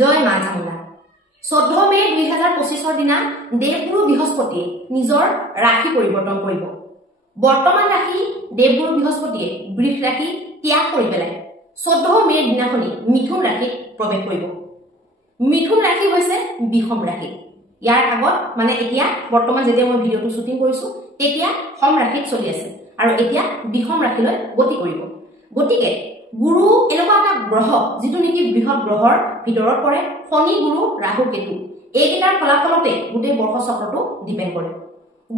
জয় মা চামুণ্ডা 14 মে 2025 দিনা দেৱগুৰু বৃহস্পতিয়ে নিজৰ ৰাশি পৰিৱৰ্তন কৰিব। বৰ্তমান ৰাশি দেৱগুৰু বৃহস্পতিয়ে বৃষ ৰাশি ত্যাগ কৰি পেলাই 14 মে দিনাখনি মিথুন ৰাশিত প্ৰৱেশ কৰিব। মিথুন ৰাশি হৈছে বিষম ৰাশি। ইয়াৰ আগত মানে এতিয়া বৰ্তমান যেতিয়া মই ভিডিঅটো শুটিং কৰিছো তেতিয়া সম ৰাশিত চলি আছে আৰু এতিয়া বিষম ৰাশিলৈ গতি কৰিব। গতিকে গুৰু এনেকুৱা এটা গ্ৰহ যিটো নেকি বৃহৎ গ্ৰহৰ ভিতৰত পৰে। শনি গুৰু ৰাহু কেতু এইকেইটাৰ ফলাফলতে গোটেই বৰ্ষ চক্ৰটো ডিপেণ্ড কৰে।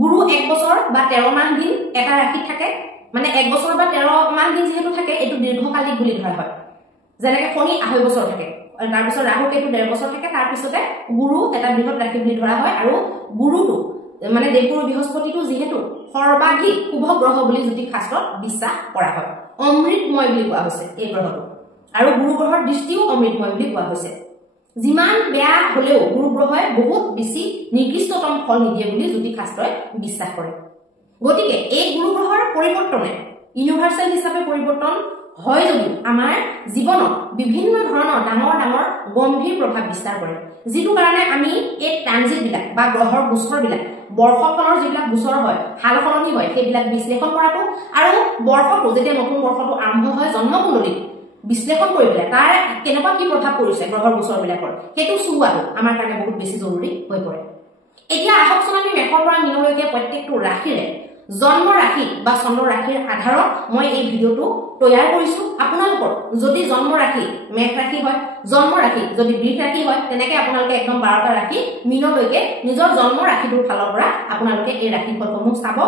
গুৰু 1 বছৰ বা 13 মাহ দিন এটা ৰাশিত থাকে, মানে 1 বছৰ বা 13 মাহ দিন যেহেতু থাকে এইটো দীৰ্ঘকালিক বুলি ধৰা হয়। যেনেকৈ শনি 2.5 বছৰ থাকে, তাৰপিছত ৰাহু কেতু 1.5 বছৰ থাকে, তাৰপিছতে গুৰু এটা বৃহৎ ৰাশি বুলি ধৰা হয়। আৰু গুৰুটো মানে দেৱগুৰু বৃহস্পতিটো যিহেতু সৰ্বাধিক শুভ গ্ৰহ বুলি জ্যোতিষ শাস্ত্ৰত বিশ্বাস কৰা হয়। অমৃতময় বুলি কোৱা হৈছে এই গ্ৰহটো, আৰু গুৰু গ্ৰহৰ দৃষ্টিও অমৃতময় বুলি কোৱা হৈছে। যিমান বেয়া হলেও গুৰু গ্ৰহই বহুত বেছি নিৰ্দিষ্টতম ফল নিদিয়ে বুলি জ্যোতিষ শাস্ত্ৰই বিশ্বাস কৰে। গতিকে এই গুৰু গ্ৰহৰ পৰিৱৰ্তনে ইউনিভাৰ্চেল হিচাপে পৰিৱৰ্তন হয় যদিও আমাৰ জীৱনত বিভিন্ন ধৰণৰ ডাঙৰ ডাঙৰ গম্ভীৰ প্ৰভাৱ বিস্তাৰ কৰে, যিটো কাৰণে আমি এই ট্ৰানজিট বিলাক বা গ্ৰহৰ গোচৰ বিলাক বৰ্ষখনৰ যিবিলাক গোচৰ হয় সাল সলনি হয় সেইবিলাক বিশ্লেষণ কৰাটো আৰু বৰ্ষটো যেতিয়া নতুন বৰ্ষটো আৰম্ভ হয় জন্মকুণ্ডলী বিশ্লেষণ কৰি পেলাই তাৰ কেনেকুৱা কি প্ৰভাৱ পৰিছে গ্ৰহৰ গোচৰ বিলাকৰ সেইটো চোৱাটো আমাৰ কাৰণে বহুত বেছি জৰুৰী হৈ পৰে। এতিয়া আহকচোন আমি মেষৰ পৰা মীনলৈকে প্ৰত্যেকটো ৰাশিৰে জন্ম ৰাশি বা চন্দ্ৰ ৰাশিৰ আধাৰত মই এই ভিডিঅটো তৈয়াৰ কৰিছো। আপোনালোকৰ যদি জন্ম ৰাশি মেষ ৰাশি হয়, জন্ম ৰাশি যদি বৃষ ৰাশি হয়, তেনেকে আপোনালোকে একদম 12টা ৰাশি মীনলৈকে নিজৰ জন্ম ৰাশিটোৰ ফালৰ পৰা আপোনালোকে এই ৰাশিফলসমূহ চাব।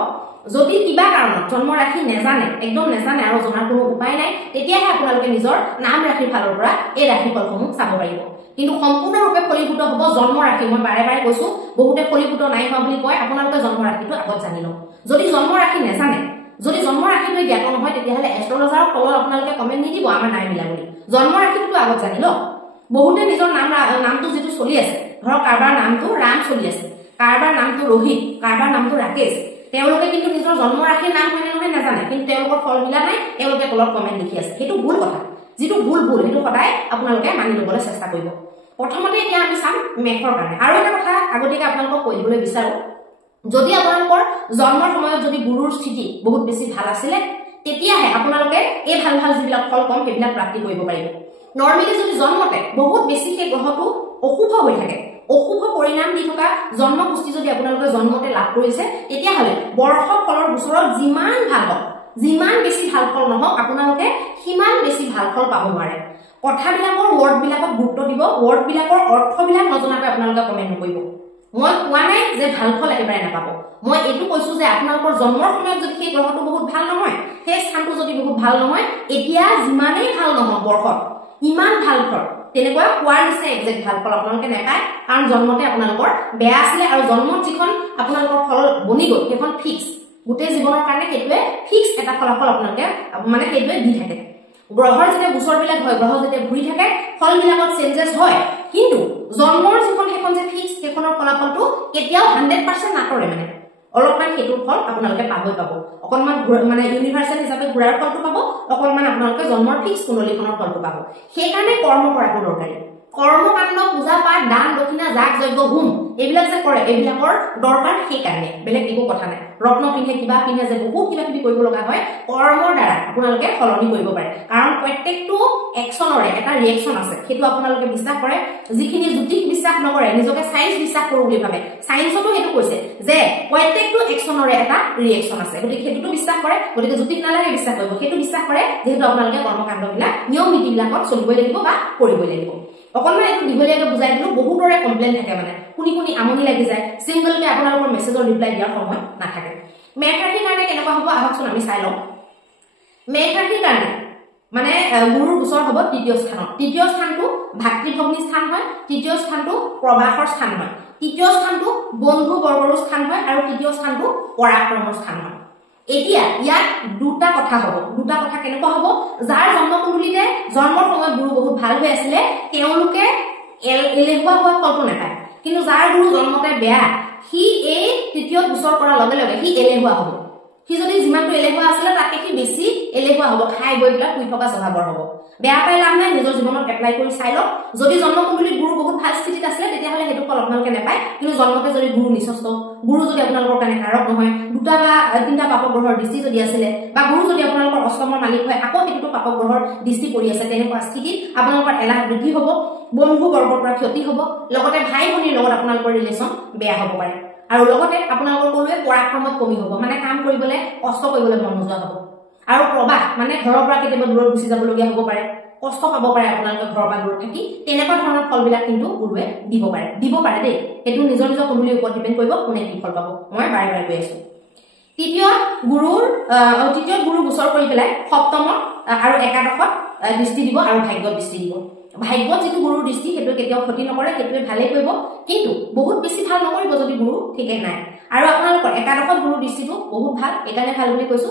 যদি কিবা কাৰণত জন্ম ৰাশি নেজানে, একদম নেজানে আৰু জনাৰ কোনো উপায় নাই, তেতিয়াহে আপোনালোকে নিজৰ নাম ৰাশিৰ ফালৰ পৰা এই ৰাশিফলসমূহ চাব পাৰিব। কিন্তু সম্পূৰ্ণৰূপে ফলীভূত হ'ব জন্ম ৰাশি। মই বাৰে বাৰে কৈছো বহুতে ফলীভূত নাই হোৱা বুলি কয়, আপোনালোকে জন্ম ৰাশিটো আগত জানি লওক। যদি জন্ম ৰাশি নেজানে, যদি জন্ম ৰাশিটো জ্ঞাত নহয়, তেতিয়াহ'লে এষ্ট্ৰলজাৰক তলত আপোনালোকে কমেণ্ট নিদিব আমাৰ নাই মিলা বুলি। জন্ম ৰাশিটো আগত জানি লওক। বহুতে নিজৰ নামটো যিটো চলি আছে, ধৰক কাৰোবাৰ নামটো ৰাম চলি আছে, কাৰোবাৰ নামটো ৰোহিত, কাৰোবাৰ নামটো ৰাকেশ, তেওঁলোকে কিন্তু নিজৰ জন্ম ৰাশিৰ নাম হয়নে নহয় নাজানে, কিন্তু তেওঁলোকৰ ফল মিলা নাই, তেওঁলোকে তলত কমেণ্ট লিখি আছে। সেইটো ভুল কথা। যিটো ভুল সেইটো সদায় আপোনালোকে মানি ল'বলৈ চেষ্টা কৰিব। প্ৰথমতে এতিয়া আমি চাম মেষৰ কাৰণে। আৰু এটা কথা আগতীয়াকে আপোনালোকক কৈ দিবলৈ বিচাৰো, যদি আপোনালোকৰ জন্মৰ সময়ত যদি গুৰুৰ স্থিতি বহুত বেছি ভাল আছিলে, তেতিয়াহে আপোনালোকে এই ভাল ভাল যিবিলাক ফল কম সেইবিলাক প্ৰাপ্তি কৰিব পাৰিব। নৰ্মেলি যদি জন্মতে বহুত বেছি সেই গ্ৰহটো অশুভ হৈ থাকে, অশুভ পৰিণাম দি থকা জন্ম পুষ্টি যদি আপোনালোকে জন্মতে লাভ কৰিছে, তেতিয়াহ'লে বৰ্ষ ফলৰ গোচৰত যিমান ভাল হওক, যিমান বেছি ভাল ফল নহওক, আপোনালোকে সিমান বেছি ভাল ফল পাব নোৱাৰে। কথাবিলাকৰ ৱৰ্ডবিলাকক গুৰুত্ব দিব, ৱৰ্ডবিলাকৰ অৰ্থবিলাক নজনাকৈ আপোনালোকে কমেণ্ট নকৰিব। মই কোৱা নাই যে ভাল ফল একেবাৰে নাপাব, মই এইটো কৈছো যে আপোনালোকৰ জন্মৰ সময়ত যদি সেই গ্ৰহটো বহুত ভাল নহয়, সেই স্থানটো যদি বহুত ভাল নহয়, এতিয়া যিমানেই ভাল নহওক বৰ্ষত ইমান ভাল ফল তেনেকুৱা কোৱাৰ নিচিনা একজেক্ট ভাল ফল আপোনালোকে নাপায়, কাৰণ জন্মতে আপোনালোকৰ বেয়া আছিলে আৰু জন্মত যিখন আপোনালোকৰ ফল বনি গ'ল সেইখন ফিক্স, গোটেই জীৱনৰ কাৰণে সেইটোৱে ফিক্স এটা ফলাফল আপোনালোকে মানে সেইটোৱে দি থাকে। গ্ৰহৰ যেতিয়া গোচৰবিলাক হয়, গ্ৰহ যেতিয়া ঘূৰি থাকে, ফলবিলাকত চেঞ্জেছ হয়, কিন্তু জন্মৰ যিখন সেইখন যে ফিক্স সেইখনৰ ফলাফলটো কেতিয়াও 100% নাটৰে, মানে অলপমান সেইটোৰ ফল আপোনালোকে পাবই পাব। অকণমান মানে ইউনিভাৰ্চেল হিচাপে ঘূৰাৰ ফলটো পাব, অকণমান আপোনালোকে জন্মৰ ফিক্স কুণ্ডলীখনৰ ফলটো পাব। সেইকাৰণে কৰ্ম কৰাটো দৰকাৰী। কৰ্মকাণ্ড, পূজা পাঠ, দান দক্ষিণা, যাগ যজ্ঞ, হোম এইবিলাক যে কৰে, এইবিলাকৰ দৰকাৰ সেইকাৰণে, বেলেগ একো কথা নাই। ৰত্ন পিন্ধে, কিবা পিন্ধে, যে বহুত কিবা কিবি কৰিব লগা হয়, কৰ্মৰ দ্বাৰা আপোনালোকে সলনি কৰিব পাৰে। কাৰণ প্ৰত্যেকটো একশ্যনৰে এটা ৰিয়েকশ্যন আছে, সেইটো আপোনালোকে বিশ্বাস কৰে। যিখিনি জ্যোতিষ বিশ্বাস নকৰে, নিজকে চায়েন্স বিশ্বাস কৰো বুলি ভাবে, চায়েন্সতো সেইটো কৈছে যে প্ৰত্যেকটো একশ্যনৰে এটা ৰিয়েকশ্যন আছে। গতিকে সেইটোতো বিশ্বাস কৰে, গতিকে জ্যোতিষ নালাগে বিশ্বাস কৰিব, সেইটো বিশ্বাস কৰে যিহেতু আপোনালোকে কৰ্মকাণ্ডবিলাক নিয়ম নীতিবিলাকত চলিবই লাগিব বা কৰিবই লাগিব। অকণমান এইটো দীঘলীয়াকৈ বুজাই দিলো, বহুতৰে কমপ্লেইন থাকে, মানে শুনি শুনি আমনি লাগি যায়, চিংগলকে আপোনালোকৰ মেছেজৰ ৰিপ্লাই দিয়াৰ সময় নাথাকে। মেষ ৰাশিৰ কাৰণে কেনেকুৱা হ'ব আহকচোন আমি চাই লওঁ। মেষ ৰাশিৰ কাৰণে মানে গুৰুৰ গোচৰ হ'ব তৃতীয় স্থানত। তৃতীয় স্থানটো ভাতৃভগ্নী স্থান হয়, তৃতীয় স্থানটো প্ৰবাসৰ স্থান হয়, তৃতীয় স্থানটো বন্ধু বৰ্গৰ স্থান হয়, আৰু তৃতীয় স্থানটো পৰাক্ৰমৰ স্থান হয়। এতিয়া ইয়াত দুটা কথা হ'ব। দুটা কথা কেনেকুৱা হ'ব, যাৰ জন্মকুণ্ডলীতে জন্মৰ সময়ত গুৰু বহুত ভাল হৈ আছিলে তেওঁলোকে এলেহুৱা হোৱা ফলটো নাপায়, কিন্তু যাৰ গুৰু জন্মতে বেয়া, সি এই তৃতীয় গোচৰ কৰাৰ লগে লগে সি এলেহুৱা হ'ব। সি যদি যিমানটো এলেহুৱা আছিলে তাতকে সি বেছি এলেহুৱা হ'ব, খাই বৈ পেলাই শুই থকা স্বভাৱৰ হ'ব। বেয়া পাই লাভ নাই, নিজৰ জীৱনত এপ্লাই কৰি চাই লওক। যদি জন্মকুণ্ডলীত গুৰু বহুত ভাল স্থিতিত আছিলে তেতিয়াহ'লে সেইটো ফল আপোনালোকে নাপায়। কিন্তু জন্মতে যদি গুৰু নিচস্ত, গুৰু যদি আপোনালোকৰ কাৰণে কাৰক নহয়, 2টা বা 3টা পাপক গ্ৰহৰ দৃষ্টি যদি আছিলে, বা গুৰু যদি আপোনালোকৰ অষ্টমৰ মালিক হয় আকৌ সেইটো পাপক গ্ৰহৰ দৃষ্টি পৰি আছে, তেনেকুৱা স্থিতিত আপোনালোকৰ এলাহ বৃদ্ধি হ'ব, বন্ধু বৰ্গৰ পৰা ক্ষতি হ'ব, লগতে ভাই ভনীৰ লগত আপোনালোকৰ ৰিলেশ্যন বেয়া হ'ব পাৰে। আৰু লগতে আপোনালোকৰ ক'লোৱে পৰাক্ৰমত কমি হ'ব, মানে কাম কৰিবলৈ কষ্ট কৰিবলৈ মন নোযোৱা হ'ব। আৰু প্ৰবাহ মানে ঘৰৰ পৰা কেতিয়াবা দূৰত গুচি যাবলগীয়া হ'ব পাৰে, কষ্ট পাব পাৰে আপোনালোকে ঘৰৰ পৰা দূৰত থাকি। তেনেকুৱা ধৰণৰ ফলবিলাক কিন্তু গুৰুৱে দিব পাৰে দেই। সেইটো নিজৰ নিজৰ কুণ্ডলীৰ ওপৰত ডিপেণ্ড কৰিব কোনে কি ফল পাব। মই বাৰে বাৰে কৈ আছো। তৃতীয় গুৰু গোচৰ কৰি পেলাই সপ্তমত আৰু একাদশত দৃষ্টি দিব আৰু ভাগ্যত দৃষ্টি দিব। ভাগ্যত যিটো গুৰুৰ দৃষ্টি সেইটো কেতিয়াও ক্ষতি নকৰে, সেইটোৱে ভালেই কৰিব, কিন্তু বহুত বেছি ভাল নকৰিব যদি গুৰু ঠিকে নাই। আৰু আপোনালোকৰ একাদশত গুৰুৰ দৃষ্টিটো বহুত ভাল, এইকাৰণে ভাল বুলি কৈছো,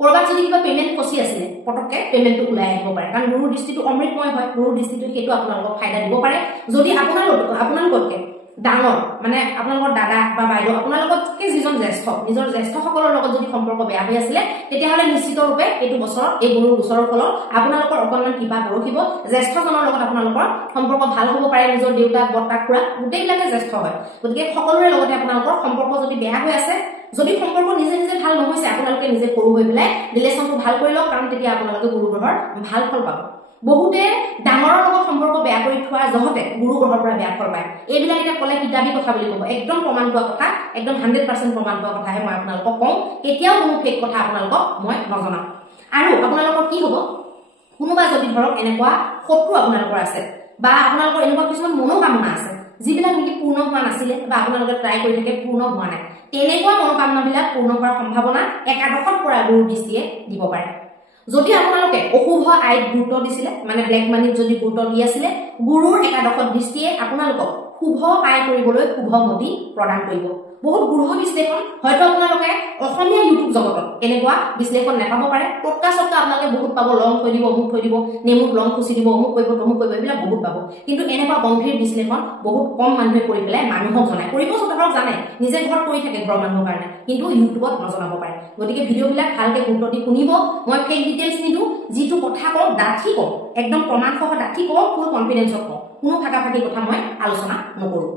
কৰবাত যদি কিবা পেমেন্ট ফচি আছিলে পটককে পেমেন্টটো ওলাই আহিব পাৰে, কাৰণ গুৰুৰ দৃষ্টিটো অমৃতময় হয়। গুৰুৰ দৃষ্টিটো সেইটো আপোনালোকক ফাইদা দিব পাৰে। যদি আপোনালোকতকে ডাঙৰ মানে আপোনালোকৰ দাদা বা বাইদেউ আপোনালোকতকে যিজন জ্যেষ্ঠ, নিজৰ জ্যেষ্ঠসকলৰ লগত যদি সম্পৰ্ক বেয়া হৈ আছিলে তেতিয়াহ'লে নিশ্চিত ৰূপে এইটো বছৰত এই গুৰুৰ গোচৰৰ ফলত আপোনালোকৰ অকণমান কৃপা বৰষিব, জ্যেষ্ঠজনৰ লগত আপোনালোকৰ সম্পৰ্ক ভাল হ'ব পাৰে। নিজৰ দেউতা বৰ্তা খুৰা গোটেইবিলাকে জ্যেষ্ঠ হয়, গতিকে সকলোৰে লগতে আপোনালোকৰ সম্পৰ্ক যদি বেয়া হৈ আছে, যদি সম্পৰ্ক নিজে নিজে ভাল নহৈছে, আপোনালোকে নিজে সৰু হৈ পেলাই ৰিলেশ্যনটো ভাল কৰি লওক, কাৰণ তেতিয়া আপোনালোকে গুৰু গ্ৰহৰ ভাল ফল পাব। বহুতে ডাঙৰৰ লগত সম্পৰ্ক বেয়া কৰি থোৱা জহতে গুৰু গ্ৰহৰ পৰা বেয়া ফল পায়। এইবিলাক এতিয়া ক'লে কিতাপী কথা বুলি ক'ব, একদম প্ৰমাণ পোৱা কথা, একদম 100% প্ৰমাণ পোৱা কথাহে মই আপোনালোকক কওঁ। কেতিয়াও কোনো ফেক কথা আপোনালোকক মই নজনাওঁ। আৰু আপোনালোকৰ কি হ'ব, কোনোবা যদি ধৰক এনেকুৱা শত্ৰু আপোনালোকৰ আছে, বা আপোনালোকৰ এনেকুৱা কিছুমান মনোকামনা আছে যিবিলাক নেকি পূৰ্ণ হোৱা নাছিলে, বা আপোনালোকে ট্ৰাই কৰি থাকে পূৰ্ণ হোৱা নাই, তেনেকুৱা মনোকামনাবিলাক পূৰ্ণ হোৱাৰ সম্ভাৱনা একাদশত পৰা গুৰুৰ দৃষ্টিয়ে দিব পাৰে। যদি আপোনালোকে অশুভ আইত গুৰুত্ব দিছিলে, মানে ব্লেক মানিত যদি গুৰুত্ব দি আছিলে, গুৰুৰ একাদশত দৃষ্টিয়ে আপোনালোকক শুভ আয় কৰিবলৈ শুভ মতি প্ৰদান কৰিব। বহুত গূঢ় বিশ্লেষণ হয়তো আপোনালোকে অসমীয়া ইউটিউব জগতত এনেকুৱা বিশ্লেষণ নাপাব পাৰে। টকা চকা আপোনালোকে বহুত পাব, লং থৈ দিব, অমুক থৈ দিব, নেমুত লং খুচি দিব, অমুক কৰিব তমুক কৰিব, এইবিলাক বহুত পাব। কিন্তু এনেকুৱা গম্ভীৰ বিশ্লেষণ বহুত কম মানুহে কৰি পেলাই মানুহক জনায়। কৰিব ধৰক জানে, নিজে ঘৰত কৰি থাকে ঘৰৰ মানুহৰ কাৰণে, কিন্তু ইউটিউবত নজনাব পাৰে। গতিকে ভিডিঅ'বিলাক ভালকে গুৰুত্ব দি শুনিব। মই ফেক ডিটেইলছ নিদিওঁ, যিটো কথা কওঁ ডাঠি কওঁ, একদম প্ৰমাণসহ ডাঠি কওঁ, ফুল কনফিডেন্সত কওঁ, কোনো ফাঁকি কথা মই আলোচনা নকৰোঁ।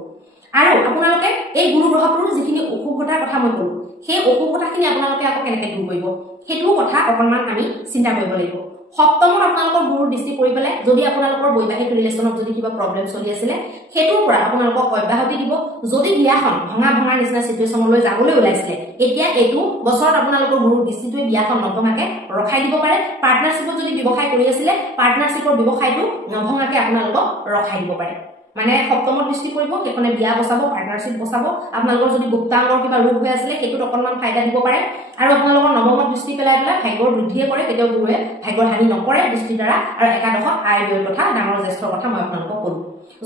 আৰু আপোনালোকে এই গুৰু গ্ৰহটোৰ যিখিনি অশুভতাৰ কথা মই কলো, সেই অশুভতাখিনি আপোনালোকে আকৌ কেনেকৈ দূৰ কৰিব, সেইটো কথা অকণমান আমি চিন্তা কৰিব লাগিব। সপ্তমত আপোনালোকৰ গুৰুৰ দৃষ্টি পৰি পেলাই যদি আপোনালোকৰ বৈবাহিক ৰিলেশ্যনত যদি কিবা প্ৰব্লেম চলি আছিলে, সেইটোৰ পৰা আপোনালোকক অব্যাহতি দিব। যদি বিয়াখন ভঙা নিচিনা চিটুৱেশ্যনলৈ যাবলৈ ওলাইছিলে, এতিয়া এইটো বছৰত আপোনালোকৰ গুৰুৰ দৃষ্টিটোৱে বিয়াখন নভঙাকে ৰখাই দিব পাৰে। পাৰ্টনাৰশ্বিপত যদি ব্যৱসায় কৰি আছিলে, পাৰ্টনাৰশ্বিপৰ ব্যৱসায়টো নভঙাকে আপোনালোকক ৰখাই দিব পাৰে। মানে সপ্তমত দৃষ্টি কৰিব, সেইখনে বিয়া বচাব, পাৰ্টনাৰশ্বিপ বচাব। আপোনালোকৰ যদি গুপ্তাংগৰ কিবা ৰোগ হৈ আছিলে সেইটোত অকণমান ফাইদা দিব পাৰে। আৰু আপোনালোকৰ নৱমত দৃষ্টি পেলাই ভাগ্যৰ বৃদ্ধিয়ে কৰে, কেতিয়াও গুৰুৱে ভাগ্যৰ হানি নকৰে দৃষ্টিৰ দ্বাৰা। আৰু একাদশত আয় ব্যয়ৰ কথা, ডাঙৰ জ্যেষ্ঠৰ কথা মই আপোনালোকক কলো।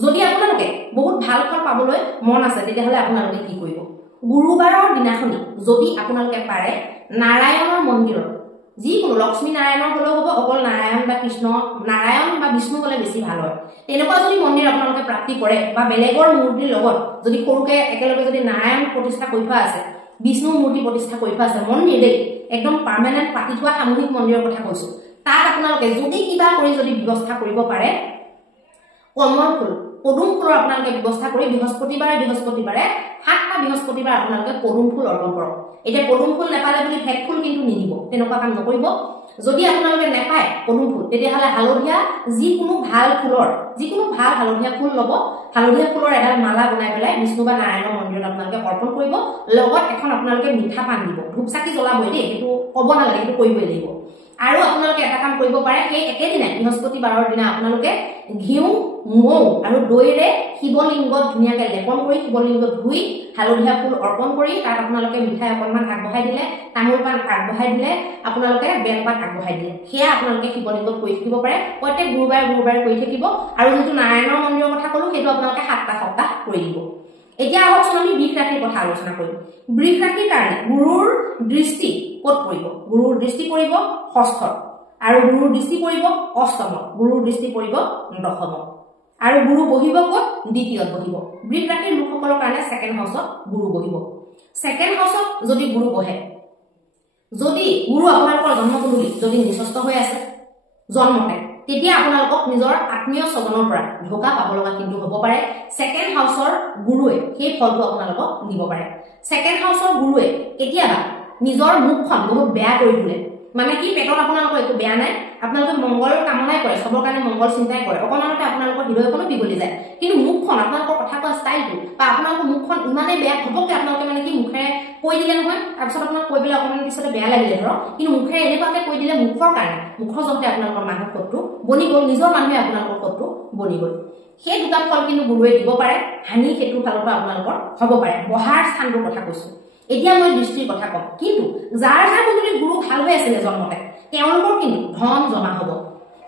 যদি আপোনালোকে বহুত ভাল ফল পাবলৈ মন আছে, তেতিয়াহ'লে আপোনালোকে কি কৰিব, গুৰুবাৰৰ দিনাখনি যদি আপোনালোকে পাৰে নাৰায়ণৰ মন্দিৰত, যিকোনো লক্ষ্মী নাৰায়ণৰ হলেও হ'ব, অকল নাৰায়ণ বা কৃষ্ণ, নাৰায়ণ বা বিষ্ণু হলে বেছি ভাল হয়। তেনেকুৱা যদি মন্দিৰ আপোনালোকে প্ৰাপ্তি কৰে, বা বেলেগৰ মূৰ্তিৰ লগত যদি সৰুকে একেলগে যদি নাৰায়ণ প্ৰতিষ্ঠা কৰি থোৱা আছে, বিষ্ণুৰ মূৰ্তি প্ৰতিষ্ঠা কৰি থোৱা আছে, মন্দিৰ দেই একদম পাৰ্মানেণ্ট পাতি থোৱা সামূহিক মন্দিৰৰ কথা কৈছো, তাত আপোনালোকে যদি কিবা কৰি যদি ব্যৱস্থা কৰিব পাৰে, কমল ফুল, পদুম ফুলৰ আপোনালোকে ব্যৱস্থা কৰি বৃহস্পতিবাৰে 7টা বৃহস্পতিবাৰ আপোনালোকে পদুম ফুল অৰ্পণ কৰক। এতিয়া পদুম ফুল নাপালে বুলি ভেট ফুল কিন্তু নিদিব, তেনেকুৱা কাম নকৰিব। যদি আপোনালোকে নাপায় পদুম ফুল, তেতিয়াহ'লে হালধীয়া যিকোনো ভাল হালধীয়া ফুল ল'ব। হালধীয়া ফুলৰ এডাল মালা বনাই পেলাই বিষ্ণু বা নাৰায়ণৰ মন্দিৰত আপোনালোকে অৰ্পণ কৰিব। লগত এখন আপোনালোকে মিঠা পাণ দিব, ধূপ চাকি জ্বলাবই দেই, সেইটো ক'ব নালাগে, সেইটো কৰিবই লাগিব। আৰু আপোনালোকে এটা কাম কৰিব পাৰে, সেই একেদিনাই বৃহস্পতিবাৰৰ দিনা আপোনালোকে ঘিউ, মৌ আৰু দৈৰে শিৱলিংগত ধুনীয়াকে লেপন কৰি, শিৱলিংগত ধুই হালধীয়া ফুল অৰ্পণ কৰি, তাত আপোনালোকে মিঠাই অকণমান আগবঢ়াই দিলে, তামোল পাণ আগবঢ়াই দিলে, আপোনালোকে বেলপাত আগবঢ়াই দিলে, সেয়া আপোনালোকে শিৱলিংগত কৰি থাকিব পাৰে। প্ৰত্যেক গুৰুবাৰে কৰি থাকিব। আৰু যিটো নাৰায়ণৰ মন্দিৰৰ কথা ক'লো, সেইটো আপোনালোকে 7টা সপ্তাহ কৰি দিব। এতিয়া আহকচোন আমি বৃষ ৰাশিৰ কথা আলোচনা কৰিম। বৃষ ৰাশিৰ কাৰণে গুৰুৰ দৃষ্টি ক'ত পৰিব? গুৰুৰ দৃষ্টি পৰিব ষষ্ঠত, আৰু গুৰুৰ দৃষ্টি পৰিব অষ্টমত, গুৰুৰ দৃষ্টি পৰিব দশমত। আৰু গুৰু বহিব ক'ত? দ্বিতীয়ত বহিব। বৃষ ৰাশিৰ লোকসকলৰ কাৰণে ছেকেণ্ড হাউচত গুৰু বহিব। ছেকেণ্ড হাউচত যদি গুৰু বহে, যদি গুৰু আপোনালোকৰ জন্মকুণ্ডলী যদি নিচস্ত হৈ আছে জন্মতে তেতিয়া আপোনালোকক নিজৰ আত্মীয় স্বজনৰ পৰা ধোকা পাব লগা কিন্তু হ'ব পাৰে সেকেন্ড হাউসৰ গুৰুৱে সেই ফলটো আপোনালোকক দিব পাৰে সেকেন্ড হাউসৰ গুৰুৱে কেতিয়াবা নিজৰ মুখখন বহুত বেয়া কৰি দিলে মানে কি পেটত আপোনালোকৰ একো বেয়া নাই আপোনালোকে মংগল কামনাই কৰে সবৰ কাৰণে মংগল চিন্তাই কৰে অকণমানতে আপোনালোকৰ হৃদয়খনো বিগলি যায় কিন্তু মুখখন আপোনালোকৰ কথা কোৱা ষ্টাইলটো বা আপোনালোকৰ মুখখন ইমানেই বেয়া হ'বকে আপোনালোকে মানে কি মুখেৰে কৈ দিলে নহয় তাৰপিছত আপোনাক কৈ পেলাই অকণমান পিছতে বেয়া লাগিলে ধৰক কিন্তু মুখেৰে এনেকুৱাকে কৈ দিলে মুখৰ কাৰণে মুখৰ জহতে আপোনালোকৰ মানুহ শত্ৰু বনি গ'ল নিজৰ মানুহে আপোনালোকৰ শত্ৰু বনি গ'ল সেই দুটা ফল কিন্তু গুৰুৱে দিব পাৰে হানি সেইটোৰ ফালৰ পৰা আপোনালোকৰ হ'ব পাৰে বহাৰ স্থানটোৰ কথা কৈছো এতিয়া মই দৃষ্টিৰ কথা কম কিন্তু যাৰ যাৰ কুণ্ডলীৰ গুৰু ভাল হৈ আছিলে জন্মতে তেওঁলোকৰ কিন্তু ধন জমা হ'ব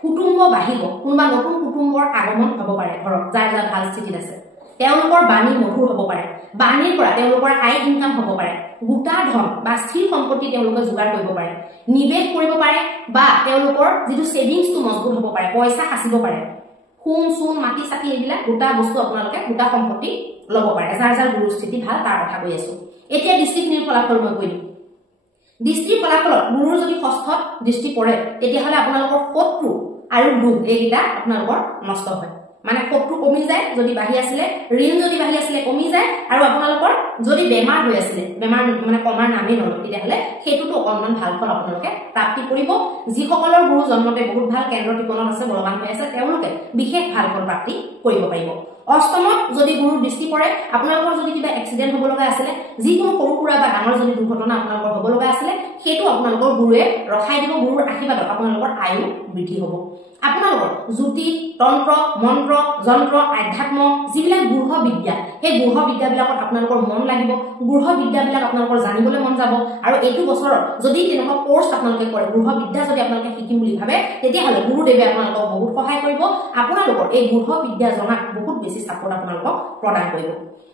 কুটুম্ব বাঢ়িব কোনোবা নতুন কুটুম্বৰ আগমন হ'ব পাৰে ঘৰত যাৰ যাৰ ভাল স্থিতিত আছে তেওঁলোকৰ বাণী মধুৰ হ'ব পাৰে বাণীৰ পৰা তেওঁলোকৰ আয় ইনকাম হ'ব পাৰে গোটা ধন বা স্থিৰ সম্পত্তি তেওঁলোকে যোগাৰ কৰিব পাৰে নিবেশ কৰিব পাৰে বা তেওঁলোকৰ যিটো সেভিংছটো মজবুত হ'ব পাৰে পইচা সাঁচিব পাৰে খুন চুন মাটি চাটি এইবিলাক গোটা বস্তু আপোনালোকে গোটা সম্পত্তি ল'ব পাৰে যাৰ যাৰ গুৰু স্থিতি ভাল তাৰ কথা কৈ আছো এতিয়া দৃষ্টিখিনিৰ ফলাফল মই কৈ দিম দৃষ্টিৰ ফলাফলত গুৰুৰ যদি ষষ্ঠত দৃষ্টি পৰে তেতিয়াহ'লে আপোনালোকৰ শত্ৰু আৰু দুখ এইকেইটা আপোনালোকৰ নষ্ট হয় মানে শত্ৰু কমি যায় যদি বাঢ়ি আছিলে ঋণ যদি বাঢ়ি আছিলে কমি যায় আৰু আপোনালোকৰ যদি বেমাৰ হৈ আছিলে বেমাৰ মানে কমাৰ নামেই নলয় তেতিয়াহ'লে সেইটোতো অকণমান ভাল ফল আপোনালোকে প্ৰাপ্তি কৰিব যিসকলৰ গুৰু জন্মতে বহুত ভাল কেন্দ্ৰ ত্ৰিকোণত আছে বলৱান হৈ আছে তেওঁলোকে বিশেষ ভাল ফল প্ৰাপ্তি কৰিব পাৰিব অষ্টমত যদি গুৰুৰ দৃষ্টি পৰে আপোনালোকৰ যদি কিবা এক্সিডেন্ট হ'ব লগা আছিলে যিকোনো সৰু সুৰা বা ডাঙৰ যদি দুৰ্ঘটনা আপোনালোকৰ হ'ব লগা আছিলে সেইটো আপোনালোকৰ গুৰুৱে ৰখাই দিব গুৰুৰ আশীৰ্বাদত আপোনালোকৰ আয়ু বৃদ্ধি হ'ব আপোনালোকৰ জ্যোতি তন্ত্ৰ মন্ত্ৰ যন্ত্ৰ আধ্যাত্ম যিবিলাক গৃহ বিদ্যা সেই গৃহ বিদ্যাবিলাকত আপোনালোকৰ মন লাগিব গৃহ বিদ্যাবিলাক আপোনালোকৰ জানিবলৈ মন যাব আৰু এইটো বছৰত যদি তেনেকুৱা কোৰ্স আপোনালোকে কৰে গৃহ বিদ্যা যদি আপোনালোকে শিকিম বুলি ভাবে তেতিয়াহ'লে গুৰুদেৱে আপোনালোকক বহুত সহায় কৰিব আপোনালোকৰ এই গৃহ বিদ্যা জনাত বহুত বেছি সাপোৰ্ট আপোনালোকক প্ৰদান কৰিব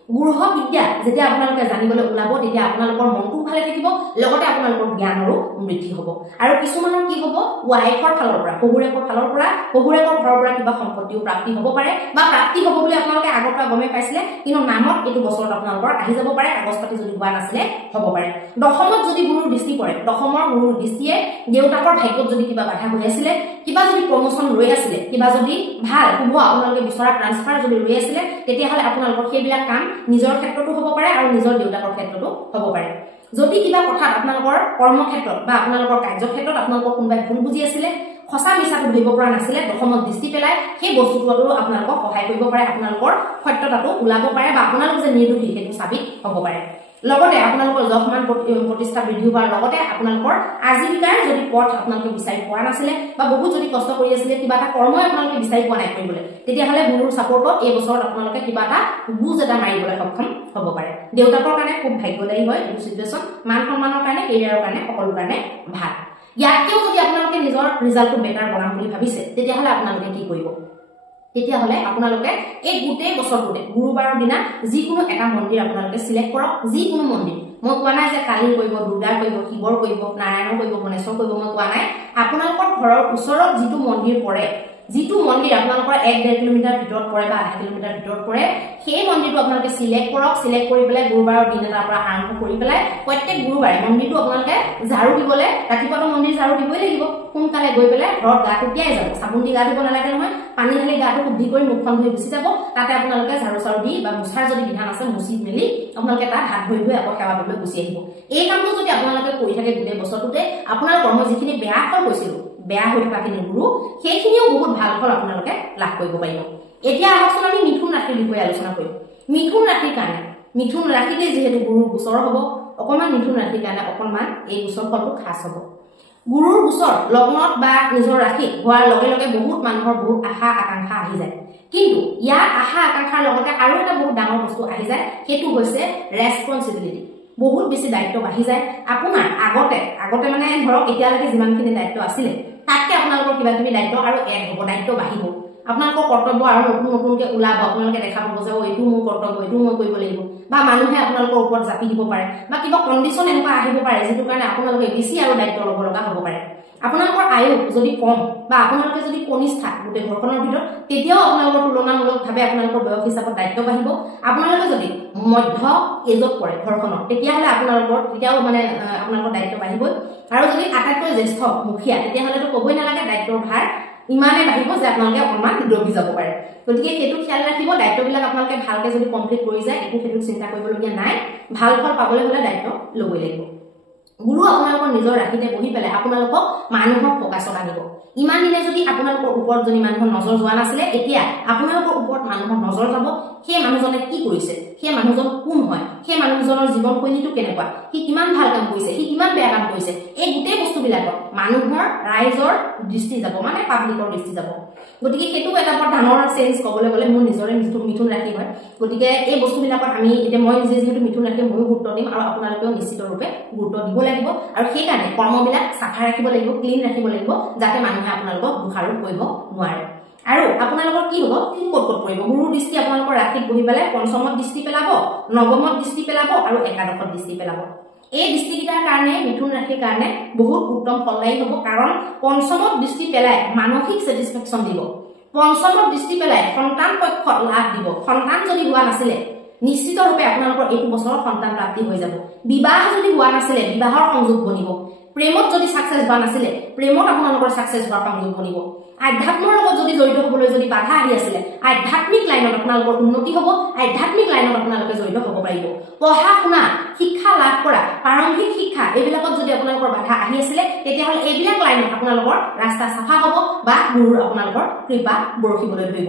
গৃহ বিদ্যা যেতিয়া আপোনালোকে জানিবলৈ ওলাব তেতিয়া আপোনালোকৰ মনটো ভালে থাকিব লগতে আপোনালোকৰ জ্ঞানৰো বৃদ্ধি হ'ব আৰু কিছুমানৰ কি হ'ব ৱাইফৰ ফালৰ পৰা শহুৰেকৰ ফালৰ পৰা শহুৰেকৰ ঘৰৰ পৰা কিবা সম্পত্তিও প্ৰাপ্তি হ'ব পাৰে বা প্ৰাপ্তি হ'ব বুলি আপোনালোকে আগৰ পৰা গমে পাইছিলে কিন্তু নামত এইটো বছৰত আপোনালোকৰ আহি যাব পাৰে কাগজ পাতি যদি হোৱা নাছিলে হ'ব পাৰে দশমত যদি গুৰুৰ দৃষ্টি পৰে দশমৰ গুৰুৰ দৃষ্টিয়ে দেউতাকৰ ভাগ্যত যদি কিবা বাধা হৈ আছিলে কিবা যদি প্ৰমোচন ৰৈ আছিলে কিবা যদি ভাল শুভ আপোনালোকে বিচৰা ট্ৰান্সফাৰ যদি ৰৈ আছিলে তেতিয়াহ'লে আপোনালোকৰ সেইবিলাক কাম নিজৰ ক্ষেত্ৰতো হ'ব পাৰে আৰু নিজৰ দেউতাকৰ ক্ষেত্ৰতো হ'ব পাৰে যদি কিবা কথাত আপোনালোকৰ কৰ্মক্ষেত্ৰত বা আপোনালোকৰ কাৰ্যক্ষেত্ৰত আপোনালোকৰ কোনোবাই ভুল বুজি আছিলে খসা মিছাটো ধৰিব পৰা নাছিলে দশমত দৃষ্টি পেলাই সেই বস্তুটোতো আপোনালোকক সহায় কৰিব পাৰে আপোনালোকৰ সত্যতাটো ওলাব পাৰে বা আপোনালোক যে নিৰ্দোষী সেইটো সাবিত হ'ব পাৰে লগতে আপোনালোকৰ যশমান প্ৰতিষ্ঠা বৃদ্ধি হোৱাৰ লগতে আপোনালোকৰ আজীৱিকাৰ যদি পথ আপোনালোকে বিচাৰি পোৱা নাছিলে বা বহুত যদি কষ্ট কৰি আছিলে কিবা এটা কৰ্মই আপোনালোকে বিচাৰি পোৱা নাই কৰিবলৈ তেতিয়াহ'লে গুৰুৰ সাপোৰ্টত এই বছৰত আপোনালোকে কিবা এটা বুজ এটা মাৰিবলৈ সক্ষম হ'ব পাৰে দেউতাকৰ কাৰণে খুব ভাগ্যদায়ী হয় এই সিচুৱেশ্যন মান সন্মানৰ কাৰণে কেৰিয়াৰৰ কাৰণে সকলো কাৰণে ভাল ইয়াতকেও যদি আপোনালোকে নিজৰ ৰিজাল্টটো বেটাৰ বনাম বুলি ভাবিছে তেতিয়াহ'লে আপোনালোকে কি কৰিব তেতিয়াহ'লে আপোনালোকে এই গোটেই বছৰটোতে গুৰুবাৰৰ দিনা যিকোনো এটা মন্দিৰ আপোনালোকে সিলেক্ট কৰক যিকোনো মন্দিৰ মই কোৱা নাই যে কালীৰ কৰিব দুৰ্গাৰ কৰিব শিৱৰ কৰিব নাৰায়ণৰ কৰিব গণেশৰ কৰিব মই কোৱা নাই আপোনালোকৰ ঘৰৰ ওচৰত যিটো মন্দিৰ পৰে যিটো মন্দিৰ আপোনালোকৰ 1.5 কিলোমিটাৰ ভিতৰত পৰে বা 0.5 কিলোমিটাৰ ভিতৰত পৰে সেই মন্দিৰটো আপোনালোকে সিলেক্ট কৰক সিলেক্ট কৰি পেলাই গুৰুবাৰৰ দিন এটাৰ পৰা আৰম্ভ কৰি পেলাই প্ৰত্যেক গুৰুবাৰে মন্দিৰটো আপোনালোকে ঝাৰু দিবলৈ ৰাতিপুৱাটো মন্দিৰ ঝাৰু দিবই লাগিব সোনকালে গৈ পেলাই ঘৰত গাটো তিয়াই যাব চাবোন দি গা ধুব নালাগে নহয় পানী ঢালি গাটো শুদ্ধি কৰি মুখখন ধুই গুচি যাব তাতে আপোনালোকে ঝাৰু চাৰু দি বা মুছাৰ যদি বিধান আছে মুচি মেলি আপোনালোকে তাত হাত ধুই ধুই আকৌ সেৱা কৰিবলৈ গুচি আহিব এই কামটো যদি আপোনালোকে কৰি থাকে গোটেই বছৰটোতে আপোনালোকৰ মই যিখিনি বেয়া ফল কৈছিলোঁ বেয়া হৈ থকাখিনি গুৰু সেইখিনিও বহুত ভাল ফল আপোনালোকে লাভ কৰিব পাৰিব এতিয়া আহকচোন আমি মিথুন ৰাশিৰ বিষয়ে আলোচনা কৰিম মিথুন ৰাশিৰ কাৰণে মিথুন ৰাশিতে যিহেতু গুৰুৰ গোচৰ হ'ব অকণমান মিথুন ৰাশিৰ কাৰণে অকণমান এই গোচৰ ফলটো খাস হ'ব গুৰুৰ গোচৰ লগ্নত বা নিজৰ ৰাশিত হোৱাৰ লগে লগে বহুত মানুহৰ বহুত আশা আকাংক্ষা আহি যায় কিন্তু ইয়াৰ আশা আকাংক্ষাৰ লগতে আৰু এটা বহুত ডাঙৰ বস্তু আহি যায় সেইটো হৈছে ৰেছপন্সিবিলিটি বহুত বেছি দায়িত্ব বাঢ়ি যায় আপোনাৰ আগতে মানে ধৰক এতিয়ালৈকে যিমানখিনি দায়িত্ব আছিলে তাতকে আপোনালোকৰ কিবা কিবি দায়িত্ব আৰু এক হ'ব দায়িত্ব বাঢ়িব আপোনালোকৰ কৰ্তব্য আৰু নতুন নতুনকৈ ওলাব আপোনালোকে দেখা পাব যে এইটো মোৰ কৰ্তব্য এইটো মই কৰিব লাগিব বা মানুহে আপোনালোকৰ ওপৰত জাপি দিব পাৰে বা কিবা কণ্ডিশ্যন এনেকুৱা আহিব পাৰে যিটো কাৰণে আপোনালোকে বেছি আৰু দায়িত্ব ল'ব লগা হ'ব পাৰে আপোনালোকৰ আয়ু যদি কম বা আপোনালোকে যদি কনিষ্ঠা গোটেই ঘৰখনৰ ভিতৰত তেতিয়াও আপোনালোকৰ তুলনামূলকভাৱে আপোনালোকৰ বয়স হিচাপত দায়িত্ব বাঢ়িব আপোনালোকে যদি মধ্য এজত পৰে ঘৰখনৰ তেতিয়াহলে আপোনালোকৰ তেতিয়াও মানে আপোনালোকৰ দায়িত্ব বাঢ়িবই আৰু যদি আটাইতকৈ জ্যেষ্ঠ মুখিয়া তেতিয়াহলেতো ক'বই নালাগে দায়িত্বৰ ভাৰ ইমানে বাঢ়িব যে আপোনালোকে অকণমান দবি যাব পাৰে গতিকে সেইটো খেয়াল ৰাখিব দায়িত্ববিলাক আপোনালোকে ভালকে যদি কমপ্লিট কৰি যায় একো সেইটো চিন্তা কৰিবলগীয়া নাই ভাল ফল পাবলৈ হলে দায়িত্ব ল'বই লাগিব গুৰু আপোনালোকৰ নিজৰ ৰাখিতে বহি পেলাই আপোনালোকক মানুহৰ ফকাছত আনিব ইমান দিনে যদি আপোনালোকৰ ওপৰত যদি মানুহৰ নজৰ যোৱা নাছিলে এতিয়া আপোনালোকৰ ওপৰত মানুহৰ নজৰ যাব সেই মানুহজনে কি কৰিছে সেই মানুহজন কোন হয় সেই মানুহজনৰ জীৱনশৈলীটো কেনেকুৱা কি কিমান ভাল কাম কৰিছে কি কিমান বেয়া কাম কৰিছে এই গোটেই বস্তুবিলাকত মানুহৰ ৰাইজৰ দৃষ্টি যাব মানে পাব্লিকৰ দৃষ্টি যাব গতিকে সেইটো এটা বৰ ডাঙৰ চেঞ্জ ক'বলৈ গ'লে মোৰ নিজৰে মিথুন ৰাশি হয় গতিকে এই বস্তুবিলাকত আমি এতিয়া মই নিজে যিহেতু মিথুন ৰাশি ময়ো গুৰুত্ব দিম আৰু আপোনালোকেও নিশ্চিতৰূপে গুৰুত্ব দিব লাগিব আৰু সেইকাৰণে কৰ্মবিলাক চাফা ৰাখিব লাগিব ক্লিন ৰাখিব লাগিব যাতে মানুহে আপোনালোকক দোষাৰোপ কৰিব নোৱাৰে আৰু আপোনালোকৰ কি হ'ব তিন ক'ত পৰিব গুৰুৰ দৃষ্টি আপোনালোকৰ ৰাশিত বহি পেলাই পঞ্চমত দৃষ্টি পেলাব নৱমত দৃষ্টি পেলাব আৰু একাদশত দৃষ্টি পেলাব এই দৃষ্টিকেইটাৰ কাৰণে মিথুন ৰাশিৰ কাৰণে বহুত উত্তম ফলদায়ী হ'ব কাৰণ পঞ্চমত দৃষ্টি পেলাই মানসিক ছেটিছফেকশ্যন দিব পঞ্চমত দৃষ্টি পেলাই সন্তান পক্ষত লাভ দিব সন্তান যদি হোৱা নাছিলে নিশ্চিতৰূপে আপোনালোকৰ এইটো বছৰত সন্তান প্ৰাপ্তি হৈ যাব বিবাহ যদি হোৱা নাছিলে বিবাহৰ সংযোগ বনিব প্ৰেমত যদি সাকসেস হোৱা নাছিলে প্ৰেমত আপোনালোকৰ সাকসেস হোৱাৰ সংযোগ বনিব আধ্যাত্মৰ লগত যদি জড়িত হ'বলৈ যদি বাধা আহি আছিলে আধ্যাত্মিক লাইনত আপোনালোকৰ উন্নতি হ'ব আধ্যাত্মিক লাইনত আপোনালোকে জড়িত হ'ব পাৰিব পঢ়া শুনা শিক্ষা লাভ কৰা প্ৰাৰম্ভিক শিক্ষা এইবিলাকত যদি আপোনালোকৰ বাধা আহি আছিলে তেতিয়াহ'লে এইবিলাক লাইনত আপোনালোকৰ ৰাস্তা চাফা হ'ব বা গুৰুৰ আপোনালোকৰ কৃপা বৰষিবলৈ ধৰিব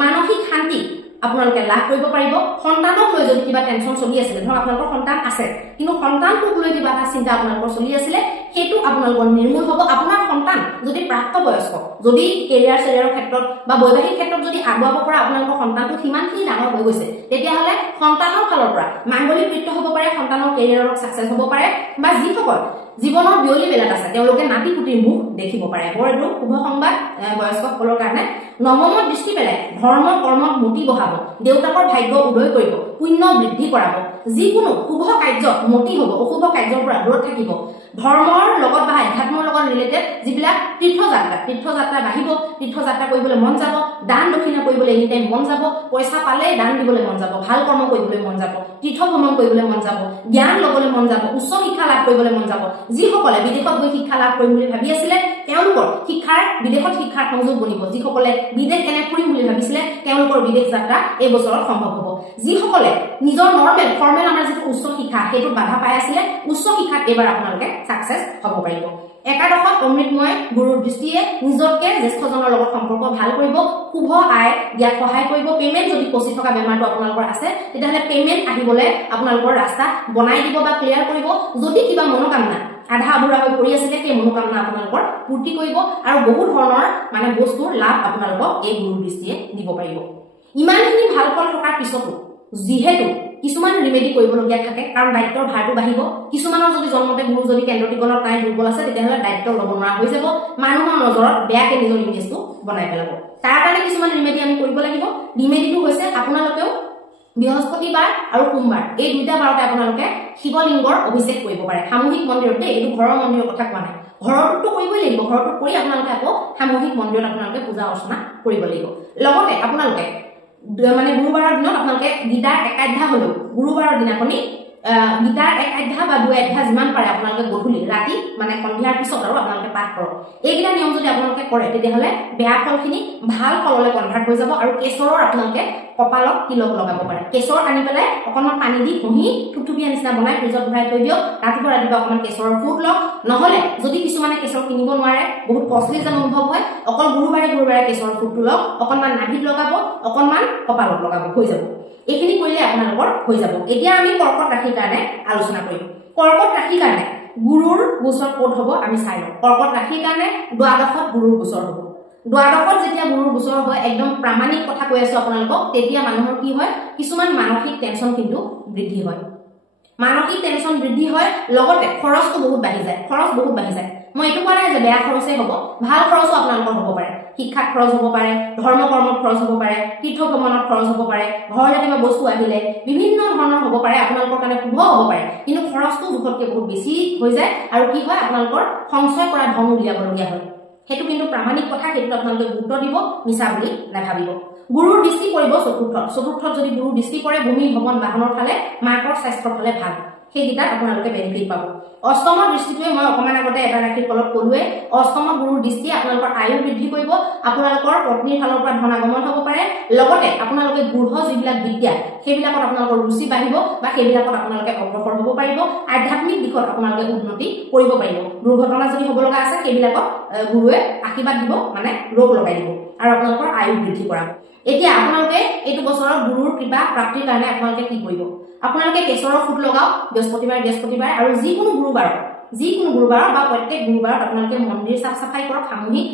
মানসিক শান্তি আপোনালোকে লাভ কৰিব পাৰিব সন্তানক লৈ যদি কিবা টেনচন চলি আছিল ধৰক আপোনালোকৰ সন্তান আছে কিন্তু সন্তানটোক লৈ কিবা এটা চিন্তা আপোনালোকৰ চলি আছিল সেইটো আপোনালোকৰ নিৰ্মূল হ'ব আপোনাৰ সন্তান যদি প্ৰাপ্তবয়স্ক যদি কেৰিয়াৰৰ ক্ষেত্ৰত বা বৈবাহিক ক্ষেত্ৰত যদি আগুৱাব পৰা আপোনালোকৰ সন্তানটো কিমানখিনি ডাঙৰ হৈ গৈছে তেতিয়াহ'লে সন্তানৰ ফালৰ পৰা মাংগলিক বৃত্ত হ'ব পাৰে সন্তানৰ কেৰিয়াৰত সাকসেস হ'ব পাৰে বা যিসকল জীৱনৰ বিয়লি বেলাত আছে তেওঁলোকে নাতি পুতিৰ মুখ দেখিব পাৰে বৰ এইটো শুভ সংবাদ বয়স্কসকলৰ কাৰণে নৱমত দৃষ্টি পেলাই ধৰ্ম কৰ্মত মতি বহাব দেউতাকৰ ভাগ্য উদয় কৰিব পুণ্য বৃদ্ধি কৰাব যিকোনো শুভ কাৰ্যত মতি হ'ব অশুভ কাৰ্যৰ পৰা দূৰত থাকিব ধৰ্মৰ লগত বা আধ্যাত্মৰ লগত ৰিলেটেড যিবিলাক তীৰ্থযাত্ৰা বাঢ়িব তীৰ্থযাত্ৰা কৰিবলৈ মন যাব দান দক্ষিণা কৰিবলৈ এনি টাইম মন যাব পইচা পালে দান দিবলৈ মন যাব ভাল কৰ্ম কৰিবলৈ মন যাব তীৰ্থ ভ্ৰমণ কৰিবলৈ মন যাব জ্ঞান ল'বলৈ মন যাব উচ্চ শিক্ষা লাভ কৰিবলৈ মন যাব যিসকলে বিদেশত গৈ শিক্ষা লাভ কৰিম বুলি ভাবি আছিলে তেওঁলোকৰ বিদেশত শিক্ষাৰ সংযোগ বনিব যিসকলে বিদেশ এনে ফুৰিম বুলি ভাবিছিলে তেওঁলোকৰ বিদেশ যাত্ৰা এই বছৰত সম্ভৱ হ'ব যিসকলে নিজৰ ফৰ্মেল আমাৰ যিটো উচ্চ শিক্ষা সেইটো বাধা পাই আছিলে উচ্চ শিক্ষাত এবাৰ আপোনালোকে সাকসেস হ'ব পাৰিব একাদশত অমৃতময় গুৰুৰ দৃষ্টিয়ে নিজকে জ্যেষ্ঠজনৰ লগত সম্পৰ্ক ভাল কৰিব শুভ আয় দিয়াত সহায় কৰিব পেমেন্ট যদি পচি থকা বেমাৰটো আপোনালোকৰ আছে তেতিয়াহ'লে পেমেন্ট আহিবলৈ আপোনালোকৰ ৰাস্তা বনাই দিব বা ক্লিয়াৰ কৰিব যদি কিবা মনোকামনা আধা আধুৰা হৈ পৰি আছিলে সেই মনোকামনা আপোনালোকৰ পূৰ্তি কৰিব আৰু বহু ধৰণৰ মানে বস্তুৰ লাভ আপোনালোকক এই গুৰুৰ দৃষ্টিয়ে দিব পাৰিব ইমানখিনি ভাল ফল থকাৰ পিছতো যিহেতু কিছুমান ৰিমেডি কৰিবলগীয়া থাকে কাৰণ দায়িত্বৰ ভাৰটো বাঢ়িব কিছুমানৰ যদি জন্মতে গুৰু যদি কেন্দ্ৰটিকলত নাই দুৰ্বল আছে তেতিয়াহ'লে দায়িত্ব ল'ব নোৱাৰা হৈ যাব মানুহৰ নজৰত বেয়াকে নিজৰ ইমেজটো বনাই পেলাব তাৰ কাৰণে কিছুমান ৰিমেডি আমি কৰিব লাগিব ৰিমেডিটো হৈছে আপোনালোকেও বৃহস্পতিবাৰ আৰু সোমবাৰ এই দুইটা বাৰতে আপোনালোকে শিৱলিংগৰ অভিষেক কৰিব পাৰে সামূহিক মন্দিৰতে এইটো ঘৰৰ মন্দিৰৰ কথা কোৱা নাই ঘৰটোতো কৰিবই লাগিব ঘৰটোত কৰি আপোনালোকে আকৌ সামূহিক মন্দিৰত আপোনালোকে পূজা অৰ্চনা কৰিব লাগিব লগতে আপোনালোকে মানে গুৰুবাৰৰ দিনত আপোনালোকে গীতাৰ একাধ্যায় হলেও গুৰুবাৰৰ দিনাখনি গীতাৰ এক অধ্যায় বা দুই অধ্যায় যিমান পাৰে আপোনালোকে গধূলি ৰাতি মানে সন্ধিয়াৰ পিছত আৰু আপোনালোকে পাঠ কৰক এইকেইটা নিয়ম যদি আপোনালোকে কৰে তেতিয়াহ'লে বেয়া ফলখিনি ভাল ফললৈ কনভাৰ্ট হৈ যাব আৰু কেশৰৰ আপোনালোকে কপালত তিলক লগাব পাৰে কেশৰ আনি পেলাই অকণমান পানী দি ঘঁহি থুপথুপীয়া নিচিনা বনাই ফ্ৰিজত ভৰাই থৈ দিয়ক ৰাতিপুৱা অকণমান কেশৰৰ ফুট লওক নহ'লে যদি কিছুমানে কেশৰ কিনিব নোৱাৰে বহুত কষ্টলি যেন অনুভৱ হয় অকল গুৰুবাৰে কেশৰৰ ফুটটো লওক অকণমান নাভিত লগাব অকণমান কপালত লগাব হৈ যাব এইখিনি কৰিলে আপোনালোকৰ হৈ যাব এতিয়া আমি কৰ্কট ৰাশিৰ কাৰণে আলোচনা কৰিম কৰ্কট ৰাশিৰ কাৰণে গুৰুৰ গোচৰ ক'ত হ'ব আমি চাই লওঁ কৰ্কট ৰাশিৰ কাৰণে দ্বাদশত গুৰুৰ গোচৰ হ'ব দ্বাদশত যেতিয়া গুৰুৰ গোচৰ হয় একদম প্ৰামাণিক কথা কৈ আছো আপোনালোকক তেতিয়া মানুহৰ কি হয় কিছুমান মানসিক টেনচন কিন্তু বৃদ্ধি হয় মানসিক টেনচন বৃদ্ধি হয় লগতে খৰচটো বহুত বাঢ়ি যায় মই এইটো কোৱা নাই যে বেয়া খৰচে হ'ব, ভাল খৰচো আপোনালোকৰ হ'ব পাৰে। শিক্ষাত খৰচ হ'ব পাৰে, ধৰ্ম কৰ্মত খৰচ হ'ব পাৰে, তীৰ্থ ভ্ৰমণত খৰচ হ'ব পাৰে, ঘৰলৈ কিবা বস্তু আহিলে বিভিন্ন ধৰণৰ হ'ব পাৰে, আপোনালোকৰ কাৰণে শুভ হ'ব পাৰে। কিন্তু খৰচটো জোখতকৈ বহুত বেছি হৈ যায় আৰু কি হয় আপোনালোকৰ সঞ্চয় কৰা ধন উলিয়াবলগীয়া হয়। সেইটো কিন্তু প্ৰামাণিক কথা, সেইটো আপোনালোকে গুৰুত্ব দিব, মিছা বুলি নাভাবিব। গুৰুৰ দৃষ্টি পৰিব চতুৰ্থত যদি গুৰুৰ দৃষ্টি পৰে ভূমি ভৱন বাহনৰ ফালে, মাকৰ স্বাস্থ্যৰ ফালে ভাল, সেইকেইটাত আপোনালোকে বেনিফিট পাব। অষ্টমৰ দৃষ্টিটোৱে মই অকমান আগতে এটা ৰাশিৰ ফলত ক'লোৱে, অষ্টমৰ গুৰুৰ দৃষ্টিয়ে আপোনালোকৰ আয়ু বৃদ্ধি কৰিব, আপোনালোকৰ পত্নীৰ ফালৰ পৰা ধন আগমন হ'ব পাৰে, লগতে আপোনালোকে গৃহ যিবিলাক বিদ্যা সেইবিলাকত আপোনালোকৰ ৰুচি বাঢ়িব বা সেইবিলাকত আপোনালোকে অগ্ৰসৰ হ'ব পাৰিব, আধ্যাত্মিক দিশত আপোনালোকে উন্নতি কৰিব পাৰিব। দুৰ্ঘটনা যদি হ'ব লগা আছে সেইবিলাকত গুৰুৱে আশীৰ্বাদ দিব, মানে ৰোগ লগাই দিব আৰু আপোনালোকৰ আয়ু বৃদ্ধি কৰাব। এতিয়া আপোনালোকে এইটো বছৰত গুৰুৰ কৃপা প্ৰাপ্তিৰ কাৰণে আপোনালোকে কি কৰিব? আপোনালোকে কেশৰৰ ফুট লগাওক বৃহস্পতিবাৰে আৰু যিকোনো গুৰুবাৰ বা প্ৰত্যেক গুৰুবাৰত আপোনালোকে মন্দিৰ চাফ চাফাই কৰক, সামূহিক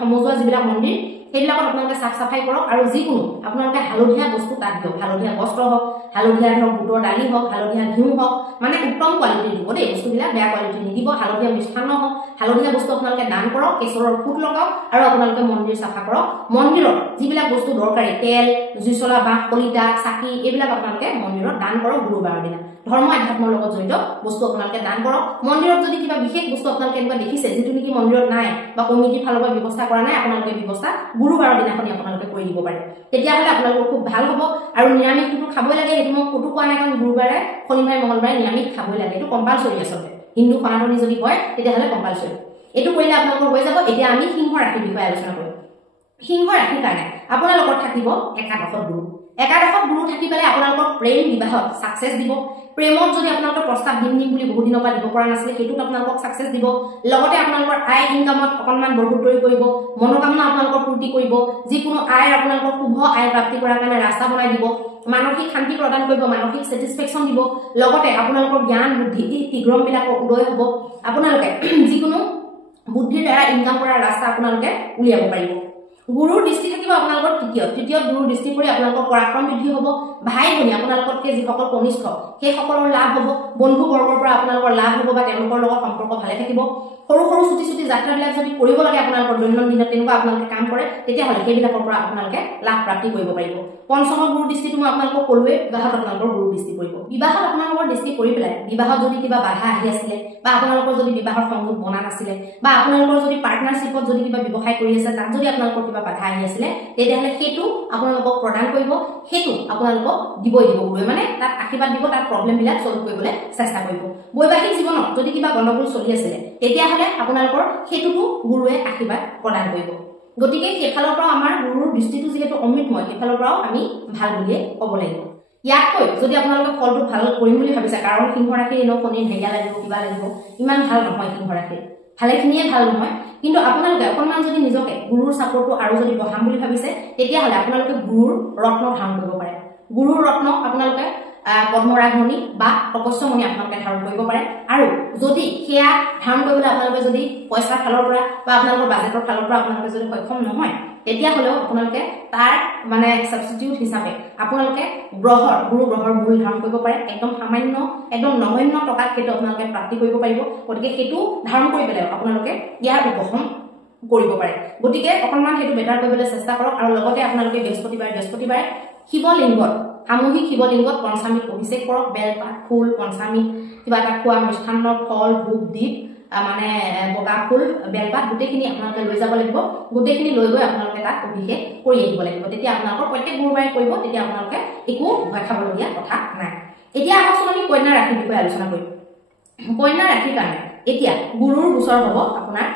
সমজুৱা যিবিলাক মন্দিৰ সেইবিলাকত আপোনালোকে চাফ চাফাই কৰক আৰু যিকোনো আপোনালোকে হালধীয়া বস্তু তাত দিয়ক, হালধীয়া বস্ত্ৰ হওক, হালধীয়া ধৰক বুটৰ দালি হওক, হালধীয়া ঘিউ হওক, মানে উত্তম কোৱালিটিৰ দিব দেই, বস্তুবিলাক বেয়া কোৱালিটিৰ নিদিব। হালধীয়া মিষ্টান্ন হওক, হালধীয়া বস্তু আপোনালোকে দান কৰক, কেশৰৰ ফুট লগাওক আৰু আপোনালোকে মন্দিৰ চাফা কৰক। মন্দিৰত যিবিলাক বস্তু দৰকাৰী, তেল, জুই চলা বাঁহ, কলিতা, চাকি, এইবিলাক আপোনালোকে মন্দিৰত দান কৰক গুৰুবাৰৰ দিনা। ধৰ্ম আধ্যাত্মৰ লগত জড়িত বস্তু আপোনালোকে দান কৰক। মন্দিৰত যদি কিবা বিশেষ বস্তু আপোনালোকে এনেকুৱা দেখিছে যিটো নেকি মন্দিৰত নাই বা কমিটিৰ ফালৰ পৰা ব্যৱস্থা কৰা নাই, আপোনালোকে ব্যৱস্থা গুৰুবাৰৰ দিনাখনি আপোনালোকে কৰি দিব পাৰে, তেতিয়াহ'লে আপোনালোকৰ খুব ভাল হ'ব। আৰু নিৰামিষটো খাবই লাগে, সেইটো মই ক'তো কোৱা নাই, কাৰণ গুৰুবাৰে শনিবাৰে মঙলবাৰে নিৰামিষ খাবই লাগে, এইটো কম্পালচৰি আচলতে, হিন্দু সনাতনী যদি হয় তেতিয়াহ'লে কম্পালচৰি, এইটো কৰিলে আপোনালোকৰ হৈ যাব। এতিয়া আমি সিংহ ৰাশিৰ বিষয়ে আলোচনা কৰিম। সিংহ ৰাশিৰ কাৰণে আপোনালোকৰ থাকিব একাদশত গুৰু। একাদশত গুৰু থাকি পেলাই আপোনালোকৰ প্ৰেম বিবাহত ছাকচেছ দিব। প্ৰেমত যদি আপোনালোকৰ প্ৰস্তাৱ দিম বুলি বহুত দিনৰ পৰা দিব পৰা নাছিলে, সেইটোত আপোনালোকক ছাকচেছ দিব। লগতে আপোনালোকৰ আয় ইনকামত অকণমান বঢ়োতৰি কৰিব, মনোকামনা আপোনালোকৰ পূৰ্তি কৰিব, যিকোনো আয়ৰ আপোনালোকৰ শুভ আয় প্ৰাপ্তি কৰাৰ কাৰণে ৰাস্তা বনাই দিব, মানসিক শান্তি প্ৰদান কৰিব, মানসিক ছেটিছফেকশ্যন দিব। লগতে আপোনালোকৰ জ্ঞান বুদ্ধি তীঘ্ৰমবিলাকৰ উদয় হ'ব, আপোনালোকে যিকোনো বুদ্ধিৰ দ্বাৰা ইনকাম কৰাৰ ৰাস্তা আপোনালোকে উলিয়াব পাৰিব। গুৰুৰ দৃষ্টি থাকিব আপোনালোকৰ তৃতীয়ত গুৰুৰ দৃষ্টি পৰি আপোনালোকৰ পৰাক্ৰম বৃদ্ধি হ'ব। ভাই ভনী আপোনালোকতকৈ যিসকল কনিষ্ঠ সেইসকলৰ লাভ হ'ব, বন্ধু বৰ্গৰ পৰা আপোনালোকৰ লাভ হ'ব বা তেওঁলোকৰ লগত সম্পৰ্ক ভালে থাকিব। সৰু সৰু ছুটি যাত্ৰাবিলাক যদি কৰিব লাগে আপোনালোকৰ দৈনন্দিনত, তেনেকুৱা আপোনালোকে কাম কৰে, তেতিয়াহ'লে সেইবিলাকৰ পৰা আপোনালোকে লাভ প্ৰাপ্তি কৰিব পাৰিব। পঞ্চমৰ গুৰুৰ দৃষ্টিটো মই আপোনালোকক ক'লোৱে, বিবাহত আপোনালোকৰ গুৰুৰ দৃষ্টি পৰিব। বিবাহত আপোনালোকৰ দৃষ্টি পৰি পেলাই বিবাহত যদি কিবা বাধা আহি আছিলে বা আপোনালোকৰ যদি বিবাহৰ সংযোগ বনা নাছিলে বা আপোনালোকৰ যদি পাৰ্টনাৰশ্বিপত যদি কিবা ব্যৱসায় কৰি আছে তাত যদি আপোনালোকৰ কিবা বাধা আহি আছিলে, তেতিয়াহ'লে সেইটো আপোনালোকক প্ৰদান কৰিব, সেইটো আপোনালোকক দিবই দিব গুৰুৱে, মানে তাত আশীৰ্বাদ দিব, তাত প্ৰব্লেমবিলাক ছল্ভ কৰিবলৈ চেষ্টা কৰিব। বৈবাহিক জীৱনত যদি কিবা গণ্ডগোল চলি আছিলে তেতিয়াহ'লে আপোনালোকৰ সেইটোতো গুৰুৱে আশীৰ্বাদ প্ৰদান কৰিব। গতিকে সেইফালৰ পৰাও আমাৰ গুৰুৰ দৃষ্টিটো যিহেতু অমৃতময়, সেইফালৰ পৰাও আমি ভাল বুলিয়ে ক'ব লাগিব। ইয়াতকৈ যদি আপোনালোকে ফলটো ভাল কৰিম বুলি ভাবিছে, কাৰণ সিংহ ৰাশিৰ এনেও শনিৰ হেৰিয়া লাগিব, কিবা লাগিব, ইমান ভাল নহয় সিংহ ৰাশিৰ, ভালেখিনিয়ে ভাল নহয়, কিন্তু আপোনালোকে অকণমান যদি নিজকে গুৰুৰ ছাপোৰ্টটো আৰু যদি বঢ়াম বুলি ভাবিছে, তেতিয়াহ'লে আপোনালোকে গুৰুৰ ৰত্ন ধাৰণ কৰিব পাৰে। গুৰুৰ ৰত্ন আপোনালোকে পদ্মৰাগমণি বা তপস্যমণি আপোনালোকে ধাৰণ কৰিব পাৰে। আৰু যদি সেয়া ধাৰণ কৰিবলৈ আপোনালোকে যদি পইচাৰ ফালৰ পৰা বা আপোনালোকৰ বাজেটৰ ফালৰ পৰা আপোনালোকে যদি সক্ষম নহয়, তেতিয়াহ'লেও আপোনালোকে তাৰ মানে ছাবষ্টিটিউট হিচাপে আপোনালোকে গুৰু গ্ৰহৰ মূল ধাৰণ কৰিব পাৰে। একদম সামান্য, একদম নগণ্য টকাত সেইটো আপোনালোকে প্ৰাপ্তি কৰিব পাৰিব। গতিকে সেইটো ধাৰণ কৰি পেলাই আপোনালোকে ইয়াৰ উপশম কৰিব পাৰে। গতিকে অকণমান সেইটো বেটাৰ কৰিবলৈ চেষ্টা কৰক। আৰু লগতে আপোনালোকে বৃহস্পতিবাৰে শিৱলিংগত, সামূহিক শিৱলিংগত পঞ্চামৃত অভিষেক কৰক, বেলপাত, ফুল, পঞ্চামৃত, কিবা এটা খোৱা মিষ্টান্ন, ফল, ধূপ, দীপ, মানে বগা ফুল, বেলপাত গোটেইখিনি আপোনালোকে লৈ যাব লাগিব। গোটেইখিনি লৈ গৈ আপোনালোকে তাত অভিষেক কৰি আহিব লাগিব। তেতিয়া আপোনালোকৰ প্ৰত্যেক গুৰুবাৰে কৰিব, তেতিয়া আপোনালোকে একো ভয় খাবলগীয়া কথা নাই। এতিয়া আহকচোন আমি কন্যা ৰাশিৰ বিষয়ে আলোচনা কৰিম। কন্যা ৰাশিৰ কাৰণে এতিয়া গুৰুৰ গোচৰ হ'ব আপোনাৰ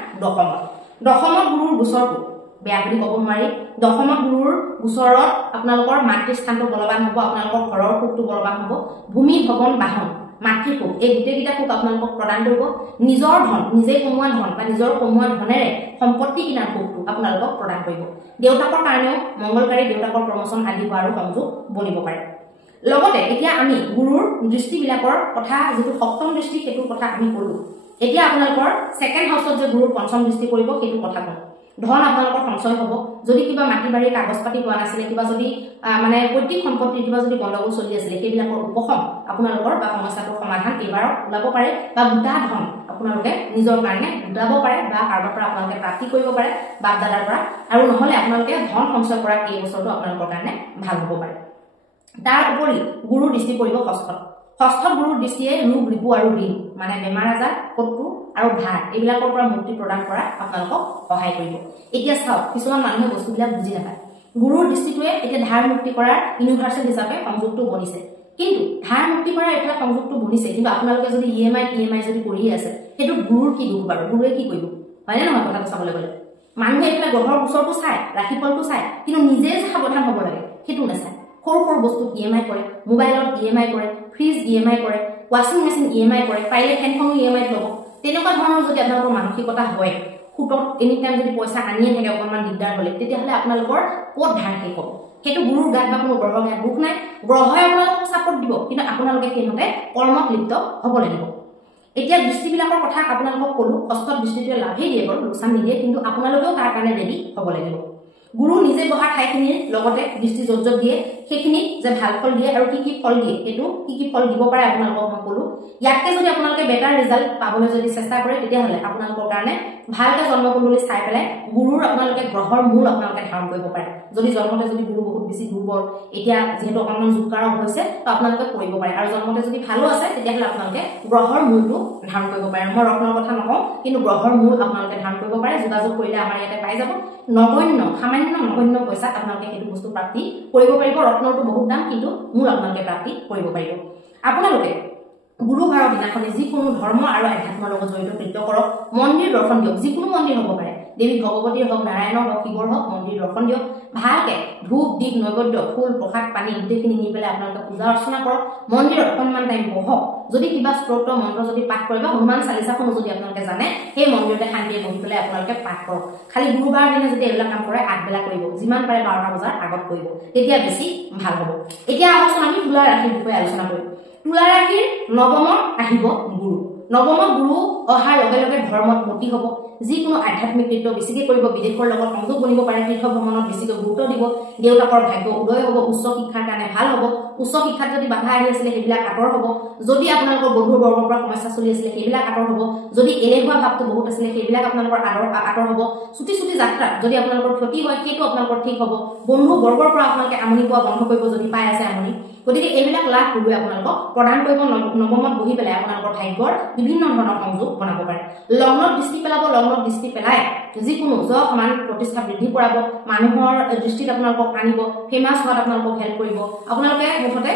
দশমত গুৰুৰ গোচৰটো বেয়া বুলি ক'ব নোৱাৰি। দশমত গুৰুৰ গোচৰত আপোনালোকৰ মাতৃস্থানটো বলৱান হ'ব, আপোনালোকৰ ঘৰৰ সুখটো বলৱান হ'ব। ভূমি ভৱন বাহন মাতৃসুখ, এই গোটেইকেইটা সুখ আপোনালোকক প্ৰদান কৰিব। নিজৰ ধন, নিজে কমোৱা ধন বা নিজৰ কমোৱা ধনেৰে সম্পত্তি কিনাৰ সুখটো আপোনালোকক প্ৰদান কৰিব। দেউতাকৰ কাৰণেও মংগলকাৰী, দেউতাকৰ প্ৰমোচন আদি হোৱাৰো সংযোগ বনিব পাৰে। লগতে এতিয়া আমি গুৰুৰ দৃষ্টিবিলাকৰ কথা, যিটো সপ্তম দৃষ্টি সেইটোৰ কথা আমি ক'লো। এতিয়া আপোনালোকৰ ছেকেণ্ড হাউচত যে গুৰুৰ পঞ্চম দৃষ্টি পৰিব সেইটো কথা কওঁ। ধন আপোনালোকৰ সঞ্চয় হ'ব। যদি কিবা মাটি বাৰীৰ কাগজ পাতি পোৱা নাছিলে, কিবা যদি মানে পৈতৃক সম্পত্তিৰ কিবা যদি গণ্ডগোল চলি আছিলে, সেইবিলাকৰ উপশম আপোনালোকৰ বা সমস্যাটোৰ সমাধান এইবাৰ ওলাব পাৰে। বা গোটা ধন আপোনালোকে নিজৰ কাৰণে গোটাব পাৰে বা কাৰোবাৰ পৰা আপোনালোকে প্ৰাপ্তি কৰিব পাৰে বাপ দাদাৰ পৰা আৰু নহলে আপোনালোকে ধন সঞ্চয় কৰা এই বছৰটো আপোনালোকৰ কাৰণে ভাল হ'ব পাৰে তাৰ উপৰি গুৰুৰ দৃষ্টি পৰিব ষষ্ঠত গুৰুৰ দৃষ্টিয়ে ৰোগ ৰিপু আৰু ঋণ মানে বেমাৰ আজাৰ শত্ৰু আৰু ধাৰ এইবিলাকৰ পৰা মুক্তি প্ৰদান কৰা আপোনালোকক সহায় কৰিব এতিয়া চাওক কিছুমান মানুহে বস্তুবিলাক বুজি নাপায় গুৰুৰ দৃষ্টিটোৱে এতিয়া ধাৰ মুক্তি কৰাৰ ইউনিভাৰ্সেল হিচাপে সংযোগটো বনিছে কিন্তু ধাৰ মুক্তি কৰাৰ এটা সংযোগটো বনিছে কিন্তু আপোনালোকে যদি ইএমআই যদি কৰি আছে হেতু গুৰুৰ কি দুখ বাৰু গুৰুৱে কি কৰিব হয় না নহয় কথাটো চাবলৈ গলে মানুহে এটা গ্ৰহৰ ওচৰটো চাই ৰাশিফলটো চাই কিন্তু নিজে সাৱধান হ'ব লাগে হেতু নাচায় সৰু সৰু বস্তু ইএমআই কৰে মোবাইলত ইএমআই কৰে ফ্ৰিজ ইএমআই কৰে ওয়াশিং মেচিন ইএমআই কৰে পাৰিলে ফেনখন ইএমআই ল'ব তেনেকুৱা ধৰণৰ যদি আপোনালোকৰ মানসিকতা হয় খুটত এনি টাইম যদি পইচা আনিয়ে থাকে অকণমান দিগদাৰ হলে তেতিয়াহলে আপোনালোকৰ ক'ত ধাৰ শেষ হ'ব হেতু গুৰুৰ গাত বা কোনো গ্ৰহৰ গাত দুখ নাই গ্ৰহই আপোনালোকক সাপোৰ্ট দিব কিন্তু আপোনালোকে সেইমতে কৰ্মত লিপ্ত হ'ব লাগিব এতিয়া দৃষ্টিবিলাকৰ কথা আপোনালোকক ক'লো ষষ্ঠত দৃষ্টিটোৱে লাভেই দিয়ে বাৰু লোকচান নিদিয়ে কিন্তু আপোনালোকেও তাৰ কাৰণে ৰেডি হ'ব লাগিব গুৰু নিজে বহা ঠাইখিনিৰ লগতে দৃষ্টি য'ত দিয়ে সেইখিনি যে ভাল ফল দিয়ে আৰু কি ফল দিয়ে সেইটো কি ফল দিব পাৰে আপোনালোকক মই ক'লো ইয়াতে যদি আপোনালোকে বেটাৰ ৰিজাল্ট পাবলৈ যদি চেষ্টা কৰে তেতিয়াহ'লে আপোনালোকৰ কাৰণে ভালকে জন্মকুণ্ডলী চাই পেলাই গুৰুৰ আপোনালোকে গ্ৰহৰ মূল আপোনালোকে ধাৰণ কৰিব পাৰে যদি জন্মতে যদি গুৰু বহুত বেছি দুৰ্বল এতিয়া যেহেতু অকণমান জোকাৰক হৈছে তো আপোনালোকে কৰিব পাৰে আৰু জন্মতে যদি ভালো আছে তেতিয়াহ'লে আপোনালোকে গ্ৰহৰ মূলটো ধাৰণ কৰিব পাৰে মই ৰত্নৰ কথা নকওঁ কিন্তু গ্ৰহৰ মূল আপোনালোকে ধাৰণ কৰিব পাৰে যোগাযোগ কৰিলে আমাৰ ইয়াতে পাই যাব নগণ্য পইচা আপোনালোকে সেইটো বস্তু প্ৰাপ্তি কৰিব পাৰিব ৰত্নৰটো বহুত দাম কিন্তু মূল আপোনালোকে প্ৰাপ্তি কৰিব পাৰিব আপোনালোকে গুৰুবাৰৰ দিনাখনে যিকোনো ধৰ্ম আৰু আধ্যাত্মৰ লগত জড়িত কৃত্য কৰক মন্দিৰ দৰ্শন দিয়ক যিকোনো মন্দিৰ হ'ব পাৰে দেৱী ভগৱতীৰ হওক নাৰায়ণৰ হওক শিৱৰ হওক মন্দিৰ দৰ্শন দিয়ক ভালকে ধূপ দীপ নৈবেদ্য ফুল প্ৰসাদ পানী গোটেইখিনি নি পেলাই আপোনালোকে পূজা অৰ্চনা কৰক মন্দিৰত অকণমান টাইম বহক যদি কিবা স্তোত্ৰ মন্ত্ৰ যদি পাঠ কৰে বা হনুমান চালিচাখন যদি আপোনালোকে জানে সেই মন্দিৰতে শান্তিৰে বহি পেলাই আপোনালোকে পাঠ কৰক খালি গুৰুবাৰৰ দিনা যদি এইবিলাক কাম কৰে আগবেলা কৰিব যিমান পাৰে 12টা বজাৰ আগত কৰিব তেতিয়া বেছি ভাল হ'ব এতিয়া আহকচোন আমি তুলা ৰাশিৰ বিষয়ে আলোচনা কৰিম তুলা ৰাশিৰ নৱমত আহিব গুৰু নৱমত গুৰু অহাৰ লগে লগে ধৰ্মত মতি হ'ব যিকোনো আধ্যাত্মিক কৃত্য বেছিকৈ কৰিব বিদেশৰ লগত সংযোগ বনিব পাৰে তীৰ্থ ভ্ৰমণত বেছিকৈ গুৰুত্ব দিব দেউতাকৰ ভাগ্য উদয় হ'ব উচ্চ শিক্ষাৰ কাৰণে ভাল হ'ব উচ্চ শিক্ষাত যদি বাধা আহি আছিলে সেইবিলাক আঁতৰ হ'ব যদি আপোনালোকৰ বন্ধু বৰ্গৰ পৰা সমস্যা চলি আছিলে সেইবিলাক আঁতৰ হ'ব যদি এলেহুৱা ভাৱটো বহুত আছিলে সেইবিলাক আপোনালোকৰ আঁতৰ হ'ব ছুটি যাত্ৰা যদি আপোনালোকৰ ক্ষতি হয় সেইটো আপোনালোকৰ ঠিক হ'ব বন্ধু বৰ্গৰ পৰা আপোনালোকে আমনি পোৱা বন্ধ কৰিব যদি পাই আছে আমনি গতিকে এইবিলাক লাভ গুৰুৱে আপোনালোকক প্ৰদান কৰিব নৱমত বহি পেলাই আপোনালোকৰ ভাগ্যৰ বিভিন্ন ধৰণৰ সংযোগ বনাব পাৰে লগ্নত দৃষ্টি পেলাই যিকোনো সমান প্ৰতিষ্ঠা বৃদ্ধি কৰাব মানুহৰ দৃষ্টিত আপোনালোকক আনিব ফেমাছ হোৱাত আপোনালোকক হেল্প কৰিব আপোনালোকে মুঠতে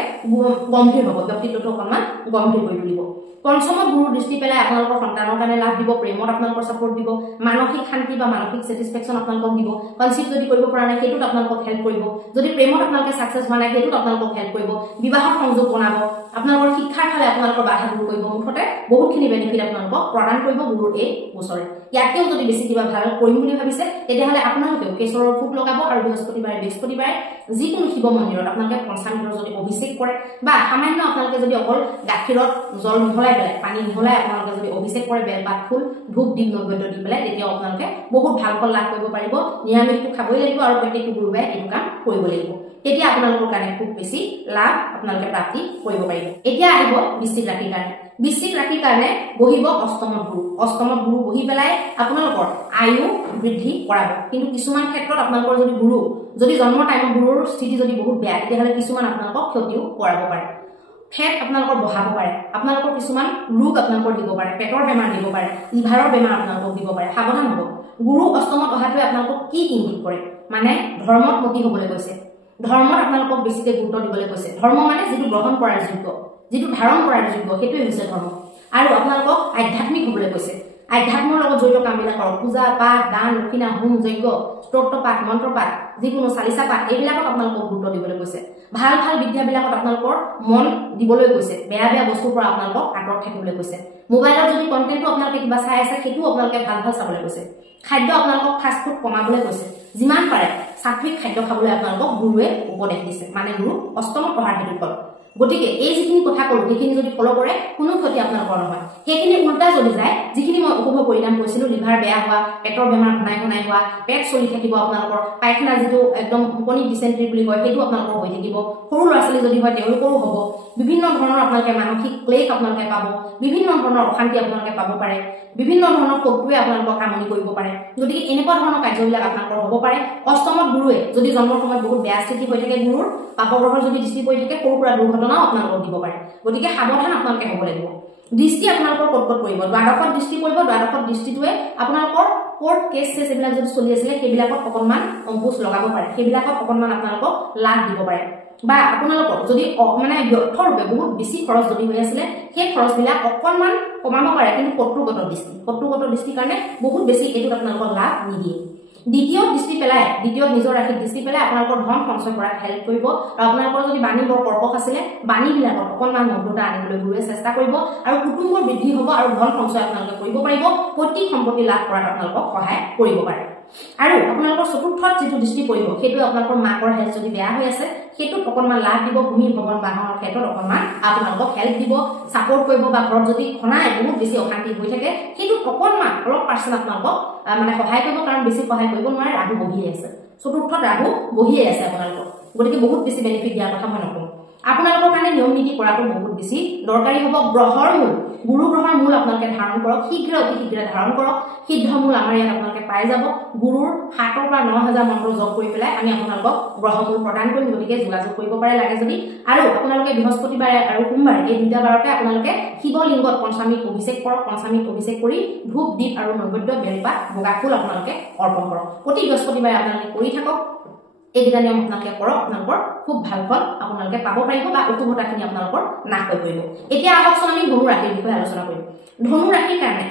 গম্ভীৰ হ'ব ব্যক্তিত্বটো অকণমান গম্ভীৰ কৰি তুলিব পঞ্চমত গুৰুৰ দৃষ্টি পেলাই আপোনালোকৰ সন্তানৰ কাৰণে লাভ দিব প্ৰেমত আপোনালোকৰ ছাপোৰ্ট দিব মানসিক শান্তি বা মানসিক ছেটিছফেকশ্যন আপোনালোকক দিব কনচিভ যদি কৰিব পৰা নাই সেইটোত আপোনালোকক হেল্প কৰিব যদি প্ৰেমত আপোনালোকে ছাকচেছ হোৱা নাই সেইটোত আপোনালোকক হেল্প কৰিব বিবাহৰ সংযোগ বনাব আপোনালোকৰ শিক্ষাৰ ফালে আপোনালোকৰ বাধা দূৰ কৰিব মুঠতে বহুতখিনি বেনিফিট আপোনালোকক প্ৰদান কৰিব গুৰুৰ এই বছৰে ইয়াতেও যদি বেছি কিবা ভাল কৰিম বুলি ভাবিছে তেতিয়াহ'লে আপোনালোকেও কেশৰৰ ফুট লগাব আৰু বৃহস্পতিবাৰে যিকোনো শিৱ মন্দিৰত আপোনালোকে পঞ্চামৃতৰ যদি অভিষেক কৰে বা সামান্য আপোনালোকে যদি অকল গাখীৰত জল মিহলাই পেলাই পানী মিহলাই আপোনালোকে যদি অভিষেক কৰে বেলপাত ফুল ধূপ দীপ নৈবেদ্য দি পেলাই তেতিয়াও আপোনালোকে বহুত ভাল ফল লাভ কৰিব পাৰিব নিৰামিষটো খাবই লাগিব আৰু প্ৰত্যেকটো গুৰুবাৰে এইটো কাম কৰিব লাগিব তেতিয়া আপোনালোকৰ কাৰণে খুব বেছি লাভ আপোনালোকে প্ৰাপ্তি কৰিব পাৰিব এতিয়া আহিব বৃশ্চিক ৰাশিৰ কাৰণে বহিব অষ্টমত গুৰু বহি পেলাই আপোনালোকৰ আয়ু বৃদ্ধি কৰাব কিন্তু কিছুমান ক্ষেত্ৰত আপোনালোকৰ যদি জন্মৰ টাইমত গুৰুৰ স্থিতি যদি বহুত বেয়া তেতিয়াহ'লে কিছুমান আপোনালোকক ক্ষতিও কৰাব পাৰে ফেট আপোনালোকৰ বহাব পাৰে আপোনালোকৰ কিছুমান ৰোগ আপোনালোকৰ দিব পাৰে পেটৰ বেমাৰ দিব পাৰে লিভাৰৰ বেমাৰ আপোনালোকক দিব পাৰে সাৱধান হ'ব গুৰু অষ্টমত অহাটোৱে আপোনালোকক কি ইংগিত কৰে মানে ধৰ্মত মতি হ'বলৈ কৈছে ধৰ্মত আপোনালোকক বেছিকৈ গুৰুত্ব দিবলৈ কৈছে ধৰ্ম মানে যিটো গ্ৰহণ কৰাৰ যোগ্য যিটো ধাৰণ কৰাৰ যোগ্য সেইটোৱে হৈছে ধৰ্ম আৰু আপোনালোকক আধ্যাত্মিক হ'বলৈ কৈছে আধ্যাত্মৰ লগত জড়িত কামবিলাক কৰক পূজা পাঠ দান দক্ষিণা হোম যজ্ঞ স্তোত্ৰ পাঠ মন্ত্ৰ পাঠ যিকোনো চালিচা পাঠ এইবিলাকত আপোনালোকক গুৰুত্ব দিবলৈ কৈছে ভাল বিদ্যাবিলাকত আপোনালোকৰ মন দিবলৈ কৈছে বেয়া বস্তুৰ পৰা আপোনালোকক আঁতৰত থাকিবলৈ কৈছে মোবাইলত যদি কণ্টেণ্টটো আপোনালোকে কিবা চাই আছে সেইটো আপোনালোকে ভাল চাবলৈ কৈছে খাদ্য আপোনালোকক ফাষ্ট ফুড কমাবলৈ কৈছে যিমান পাৰে সাত্বিক খাদ্য খাবলৈ আপোনালোকক গুৰুৱে উপদেশ দিছে মানে গুৰু অষ্টমত পঢ়াৰ হেতু ফল গতিকে এই যিখিনি কথা কলো সেইখিনি যদি ফলো কৰে কোনো ক্ষতি আপোনালোকৰ নহয় সেইখিনি উল্টা যদি যায় যিখিনি মই উপভোগ পৰিণাম কৈছিলো লিভাৰ বেয়া হোৱা পেটৰ বেমাৰ ঘনাই ঘনাই হোৱা পেট চলি থাকিব আপোনালোকৰ পায়খানা যিটো একদম উপনি ডিসেন্ট্ৰি বুলি কয় সেইটো আপোনালোকৰ হৈ থাকিব সৰু ল'ৰা ছোৱালী যদি হয় তেওঁলোকৰো হ'ব বিভিন্ন ধৰণৰ আপোনালোকে মানসিক ক্লেশ আপোনালোকে পাব বিভিন্ন ধৰণৰ অশান্তি আপোনালোকে পাব পাৰে বিভিন্ন ধৰণৰ শত্ৰুৱে আপোনালোকক আমনি কৰিব পাৰে গতিকে এনেকুৱা ধৰণৰ কাৰ্যবিলাক আপোনালোকৰ হ'ব পাৰে অষ্টমত গুৰুৱে যদি জন্মৰ সময়ত বহুত বেয়া স্থিতি হৈ থাকে গুৰুৰ পাপগ্ৰহৰ যদি দৃষ্টি পৰি থাকে সৰু সুৰা দুৰ্ঘটনাও আপোনালোকক দিব পাৰে গতিকে সাৱধান আপোনালোকে হ'ব লাগিব দৃষ্টি আপোনালোকৰ ক'ত ক'ত পৰিব দ্বাদশত দৃষ্টি পৰিব দ্বাদশত দৃষ্টিটোৱে আপোনালোকৰ কোৰ্ট কেছ চেছ এইবিলাক যদি চলি আছিলে সেইবিলাকত অকণমান অংকুশ লগাব পাৰে সেইবিলাকত অকণমান আপোনালোকক লাভ দিব পাৰে বা আপোনালোকৰ যদি মানে ব্যৰ্থৰূপে বহুত বেছি খৰচ যদি হৈ আছিলে সেই খৰচবিলাক অকণমান কমাব পাৰে কিন্তু শত্ৰুগত দৃষ্টিৰ কাৰণে বহুত বেছি এইটোত আপোনালোকৰ লাভ নিদিয়ে দ্বিতীয় দৃষ্টি পেলাই দ্বিতীয়ত নিজৰ ৰাশিত দৃষ্টি পেলাই আপোনালোকৰ ধন সঞ্চয় কৰাত হেল্প কৰিব আৰু আপোনালোকৰ যদি বাণী বৰ কৰ্কশ আছিলে বাণীবিলাকত অকণমান মধুৰতা আনিবলৈ গুৰুৱে চেষ্টা কৰিব আৰু কুটুম্বৰ বৃদ্ধি হ'ব আৰু ধন সঞ্চয় আপোনালোকে কৰিব পাৰিব পৈতৃক সম্পত্তি লাভ কৰাত আপোনালোকক সহায় কৰিব পাৰে আৰু আপোনালোকৰ চতুৰ্থত যিটো দৃষ্টি পৰিব সেইটো আপোনালোকৰ মাকৰ হেল্থ যদি বেয়া হৈ আছে সেইটোত অকণমান লাভ দিব ভূমি ভৱন বাহনৰ ক্ষেত্ৰত অকণমান আপোনালোকক হেল্প দিব সাপোৰ্ট কৰিব বা ঘৰত যদি ঘনাই বহুত বেছি অশান্তি হৈ থাকে সেইটোত অকণমান অলপ পাৰ্চেণ্ট আপোনালোকক মানে সহায় কৰিব কাৰণ বেছি সহায় কৰিব নোৱাৰে ৰাহু বহিয়ে আছে চতুৰ্থত ৰাহু বহিয়ে আছে আপোনালোকক গতিকে বহুত বেছি বেনিফিট দিয়াৰ কথা মই নকওঁ আপোনালোকৰ কাৰণে নিয়ম নীতি কৰাটো বহুত বেছি দৰকাৰী হ'ব গ্ৰহৰ মূল গুৰু গ্ৰহৰ মূল আপোনালোকে ধাৰণ কৰক শীঘ্ৰে অতি শীঘ্ৰে ধাৰণ কৰক সিদ্ধ মূল আমাৰ ইয়াত আপোনালোকে পাই যাব গুৰুৰ 7,000 পৰা 9,000 মন্ত্ৰ জপ কৰি পেলাই আমি আপোনালোকক গ্ৰহ মূল প্ৰদান কৰিম গতিকে যোগাযোগ কৰিব পাৰে লাগে যদি আৰু আপোনালোকে বৃহস্পতিবাৰে আৰু সোমবাৰে এই দুটা বাৰতে আপোনালোকে শিৱলিংগত পঞ্চামৃত অভিষেক কৰক পঞ্চামৃত অভিষেক কৰি ধূপ দীপ আৰু নৈবেদ্য বেলপাত বগা ফুল আপোনালোকে অৰ্পণ কৰক প্ৰতি বৃহস্পতিবাৰে আপোনালোকে কৰি থাকক এইকেইটা নিয়ম আপোনালোকে কৰক আপোনালোকৰ খুব ভাল ফল আপোনালোকে পাব পাৰিব বা অশুভতাখিনি আপোনালোকৰ নাশ হৈ পৰিব এতিয়া আহকচোন আমি ধনু ৰাশিৰ বিষয়ে আলোচনা কৰিম ধনু ৰাশিৰ কাৰণে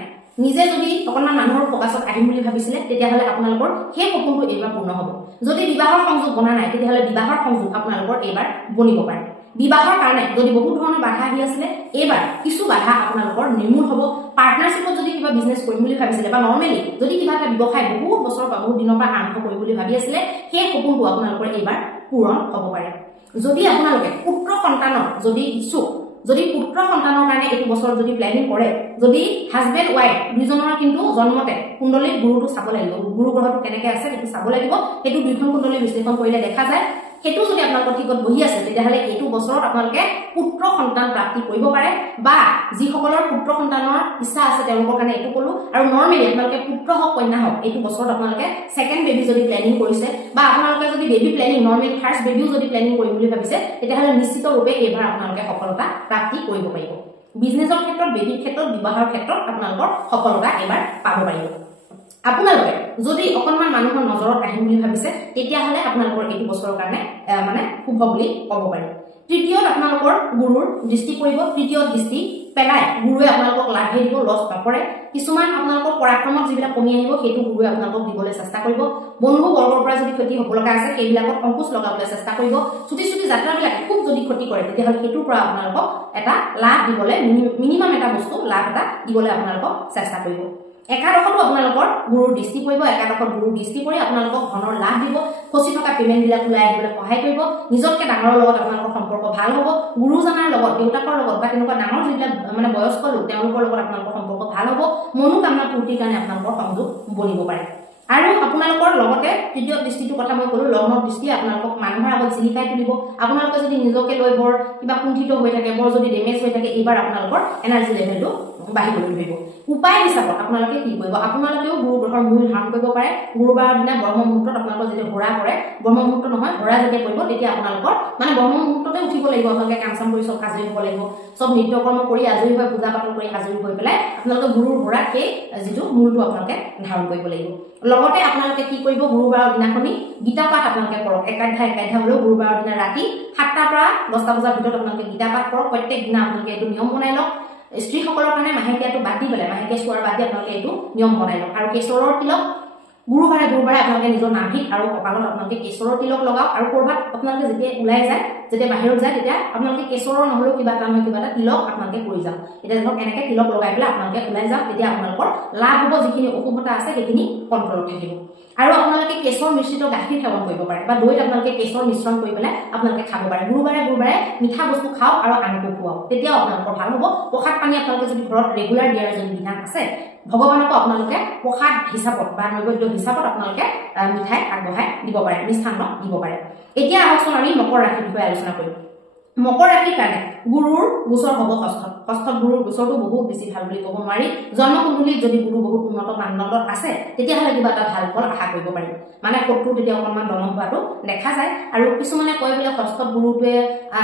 নিজে যদি অকণমান মানুহৰ ফকাছত আহিম বুলি ভাবিছিলে তেতিয়াহ'লে আপোনালোকৰ সেই সপোনটো এইবাৰ পূৰ্ণ হ'ব যদি বিবাহৰ সংযোগ বনা নাই তেতিয়াহ'লে বিবাহৰ সংযোগ আপোনালোকৰ এইবাৰ বনিব পাৰে বিবাহৰ কাৰণে যদি বহুত ধৰণৰ বাধা আহি আছিলে এইবাৰ কিছু বাধা আপোনালোকৰ নিৰ্মূল হ'ব পাৰ্টনাৰশ্বিপত যদি কিবা বিজনেছ কৰিম বুলি ভাবিছিলে বা নৰ্মেলি যদি কিবা এটা ব্যৱসায় বহুত বছৰৰ পৰা বহুত দিনৰ পৰা আৰম্ভ কৰিম বুলি ভাবি আছিলে সেই সপোনটো আপোনালোকৰ এইবাৰ পূৰণ হ'ব পাৰে যদি আপোনালোকে পুত্ৰ সন্তানৰ যদি ইচ্ছুক যদি পুত্ৰ সন্তানৰ কাৰণে এইটো বছৰ যদি প্লেনিং কৰে যদি হাজবেণ্ড ওয়াইফ দুইজনৰ কিন্তু জন্মতে কুণ্ডলীত গুৰুটো চাব লাগিব গুৰু গ্ৰহটো কেনেকৈ আছে সেইটো চাব লাগিব সেইটো দুইখন কুণ্ডলী বিশ্লেষণ কৰিলে দেখা যায় সেইটো যদি আপোনালোকৰ ঠিকত বহি আছে তেতিয়াহ'লে এইটো বছৰত আপোনালোকে পুত্ৰ সন্তান প্ৰাপ্তি কৰিব পাৰে বা যিসকলৰ পুত্ৰ সন্তানৰ ইচ্ছা আছে তেওঁলোকৰ কাৰণে এইটো ক'লো আৰু নৰ্মেলি আপোনালোকে পুত্ৰ হওক কন্যা হওক এইটো বছৰত আপোনালোকে ছেকেণ্ড বেবি যদি প্লেনিং কৰিছে বা আপোনালোকে যদি বেবি প্লেনিং নৰ্মেল ফাৰ্ষ্ট বেবিও যদি প্লেনিং কৰিম বুলি ভাবিছে তেতিয়াহ'লে নিশ্চিত ৰূপে এইবাৰ আপোনালোকে সফলতা প্ৰাপ্তি কৰিব পাৰিব বিজনেছৰ ক্ষেত্ৰত বেবিৰ ক্ষেত্ৰত বিবাহৰ ক্ষেত্ৰত আপোনালোকৰ সফলতা এইবাৰ পাব পাৰিব আপোনালোকে যদি অকণমান মানুহৰ নজৰত আহিম বুলি ভাবিছে তেতিয়াহ'লে আপোনালোকৰ এইটো বছৰৰ কাৰণে মানে শুভ বুলি ক'ব পাৰি তৃতীয়ত আপোনালোকৰ গুৰুৰ দৃষ্টি পৰিব তৃতীয় দৃষ্টি পেলাই গুৰুৱে আপোনালোকক লাভে দিব লছ নকৰে কিছুমান আপোনালোকৰ পৰাক্ৰমত যিবিলাক কমি আহিব সেইটো গুৰুৱে আপোনালোকক দিবলৈ চেষ্টা কৰিব বন্ধু বৰ্গৰ পৰা যদি ক্ষতি হ'ব লগা আছে সেইবিলাকত অংকুশ লগাবলৈ চেষ্টা কৰিব ছুটি যাত্ৰাবিলাকে খুব যদি ক্ষতি কৰে তেতিয়াহ'লে সেইটোৰ পৰা আপোনালোকক এটা লাভ দিবলৈ মিনিমাম এটা বস্তু লাভ এটা দিবলৈ আপোনালোকক চেষ্টা কৰিব একাদশতো আপোনালোকৰ গুৰুৰ দৃষ্টি পৰিব একাদশত গুৰুৰ দৃষ্টি পৰি আপোনালোকক ধনৰ লাভ দিব ফচি থকা পেমেণ্টবিলাক ওলাই আহিবলৈ সহায় কৰিব নিজতকৈ ডাঙৰৰ লগত আপোনালোকৰ সম্পৰ্ক ভাল হ'ব গুৰুজনাৰ লগত দেউতাকৰ লগত বা তেনেকুৱা ডাঙৰ যিবিলাক মানে বয়স্ক লোক তেওঁলোকৰ লগত আপোনালোকৰ সম্পৰ্ক ভাল হ'ব মনোকামনা পূৰ্তিৰ কাৰণে আপোনালোকৰ সংযোগ বনিব পাৰে আৰু আপোনালোকৰ লগতে তৃতীয় দৃষ্টিটোৰ কথা মই ক'লো লগ্নৰ দৃষ্টি আপোনালোকক মানুহৰ আগত জিলিকাই তুলিব আপোনালোকে যদি নিজকে লৈ বৰ কিবা কুণ্ঠিত হৈ থাকে বৰ যদি ডেমেজ হৈ থাকে এইবাৰ আপোনালোকৰ এনাৰ্জি লেভেলটো বাঢ়িবলৈ ধৰিব উপায় হিচাপত আপোনালোকে কি কৰিব আপোনালোকেও গুৰু গ্ৰহৰ মূল ধাৰণ কৰিব পাৰে গুৰুবাৰৰ দিনা ব্ৰহ্ম মুহূৰ্তত আপোনালোকৰ যেতিয়া ঘোঁৰা কৰে ব্ৰহ্ম মুহূৰ্ত নহয় ঘোঁৰা যেতিয়া কৰিব তেতিয়া আপোনালোকৰ মানে ব্ৰহ্ম মুহূৰ্ততে উঠিব লাগিব আপোনালোকে কাম চাম কৰি চব আজৰি হ'ব লাগিব চব নিত্য কৰ্ম কৰি আজৰি হৈ পূজা পাতল কৰি আজৰি হৈ পেলাই আপোনালোকে গুৰুৰ ঘোঁৰাত সেই যিটো মূলটো আপোনালোকে ধাৰণ কৰিব লাগিব লগতে আপোনালোকে কি কৰিব গুৰুবাৰৰ দিনাখনি গীতা পাঠ আপোনালোকে কৰক একাধ্যায় হ'লেও গুৰুবাৰৰ দিনা ৰাতি 7টাৰ পৰা 10টা বজাৰ ভিতৰত আপোনালোকে গীতা পাঠ কৰক প্ৰত্যেক দিনা আপোনালোকে এইটো নিয়ম বনাই লওক স্ত্ৰীসকলৰ কাৰণে মাহেকীয়াটো বাদ দি পেলাই মাহেকীয়া চোৱাৰ বাদ দি আপোনালোকে এইটো নিয়ম বনাই লওক আৰু কেশৰৰ তিলক গুৰুবাৰে আপোনালোকে নিজৰ নাভিত আৰু কপালত আপোনালোকে কেশৰৰ তিলক লগাওক আৰু কৰবাত আপোনালোকে যেতিয়া ওলাই যায় যেতিয়া বাহিৰত যায় তেতিয়া আপোনালোকে কেশৰৰ নহলেও কিবা এটা নহয় কিবা এটা তিলক আপোনালোকে কৰি যাওক এতিয়া ধৰক এনেকে তিলক লগাই পেলাই আপোনালোকে ওলাই যাওক তেতিয়া আপোনালোকৰ লাভ হ'ব যিখিনি অশুভতা আছে সেইখিনি কণ্ট্ৰলত থাকিব আৰু আপোনালোকে কেশৰ মিশ্ৰিত গাখীৰ সেৱন কৰিব পাৰে বা দৈত আপোনালোকে কেশৰ মিশ্ৰণ কৰি পেলাই আপোনালোকে খাব পাৰে গুৰুবাৰে মিঠা বস্তু খাওক আৰু আনকো খুৱাওক তেতিয়াও আপোনালোকৰ ভাল হ'ব প্ৰসাদ পানী আপোনালোকে যদি ঘৰত ৰেগুলাৰ দিয়াৰ যদি বিধান আছে ভগৱানকো আপোনালোকে প্ৰসাদ হিচাপত বা নৈবেদ্য হিচাপত আপোনালোকে মিঠাই আগবঢ়াই দিব পাৰে মিষ্টান্ন দিব পাৰে এতিয়া আহকচোন আমি মকৰ ৰাশিৰ বিষয়ে আলোচনা কৰিম মকৰ ৰাশিৰ কাৰণে গুৰুৰ গোচৰ হ'ব ষষ্ঠত গুৰুৰ গোচৰটো বহুত বেছি ভাল বুলি ক'ব নোৱাৰি জন্মকুণ্ডলীত যদি গুৰু বহুত উন্নত মানদণ্ডত আছে তেতিয়াহ'লে কিবা এটা ভাল ফল আশা কৰিব পাৰিম মানে শত্ৰু তেতিয়া অকণমান দমন হোৱাটো দেখা যায় আৰু কিছুমানে কয় বোলে ষষ্ঠত গুৰুটোৱে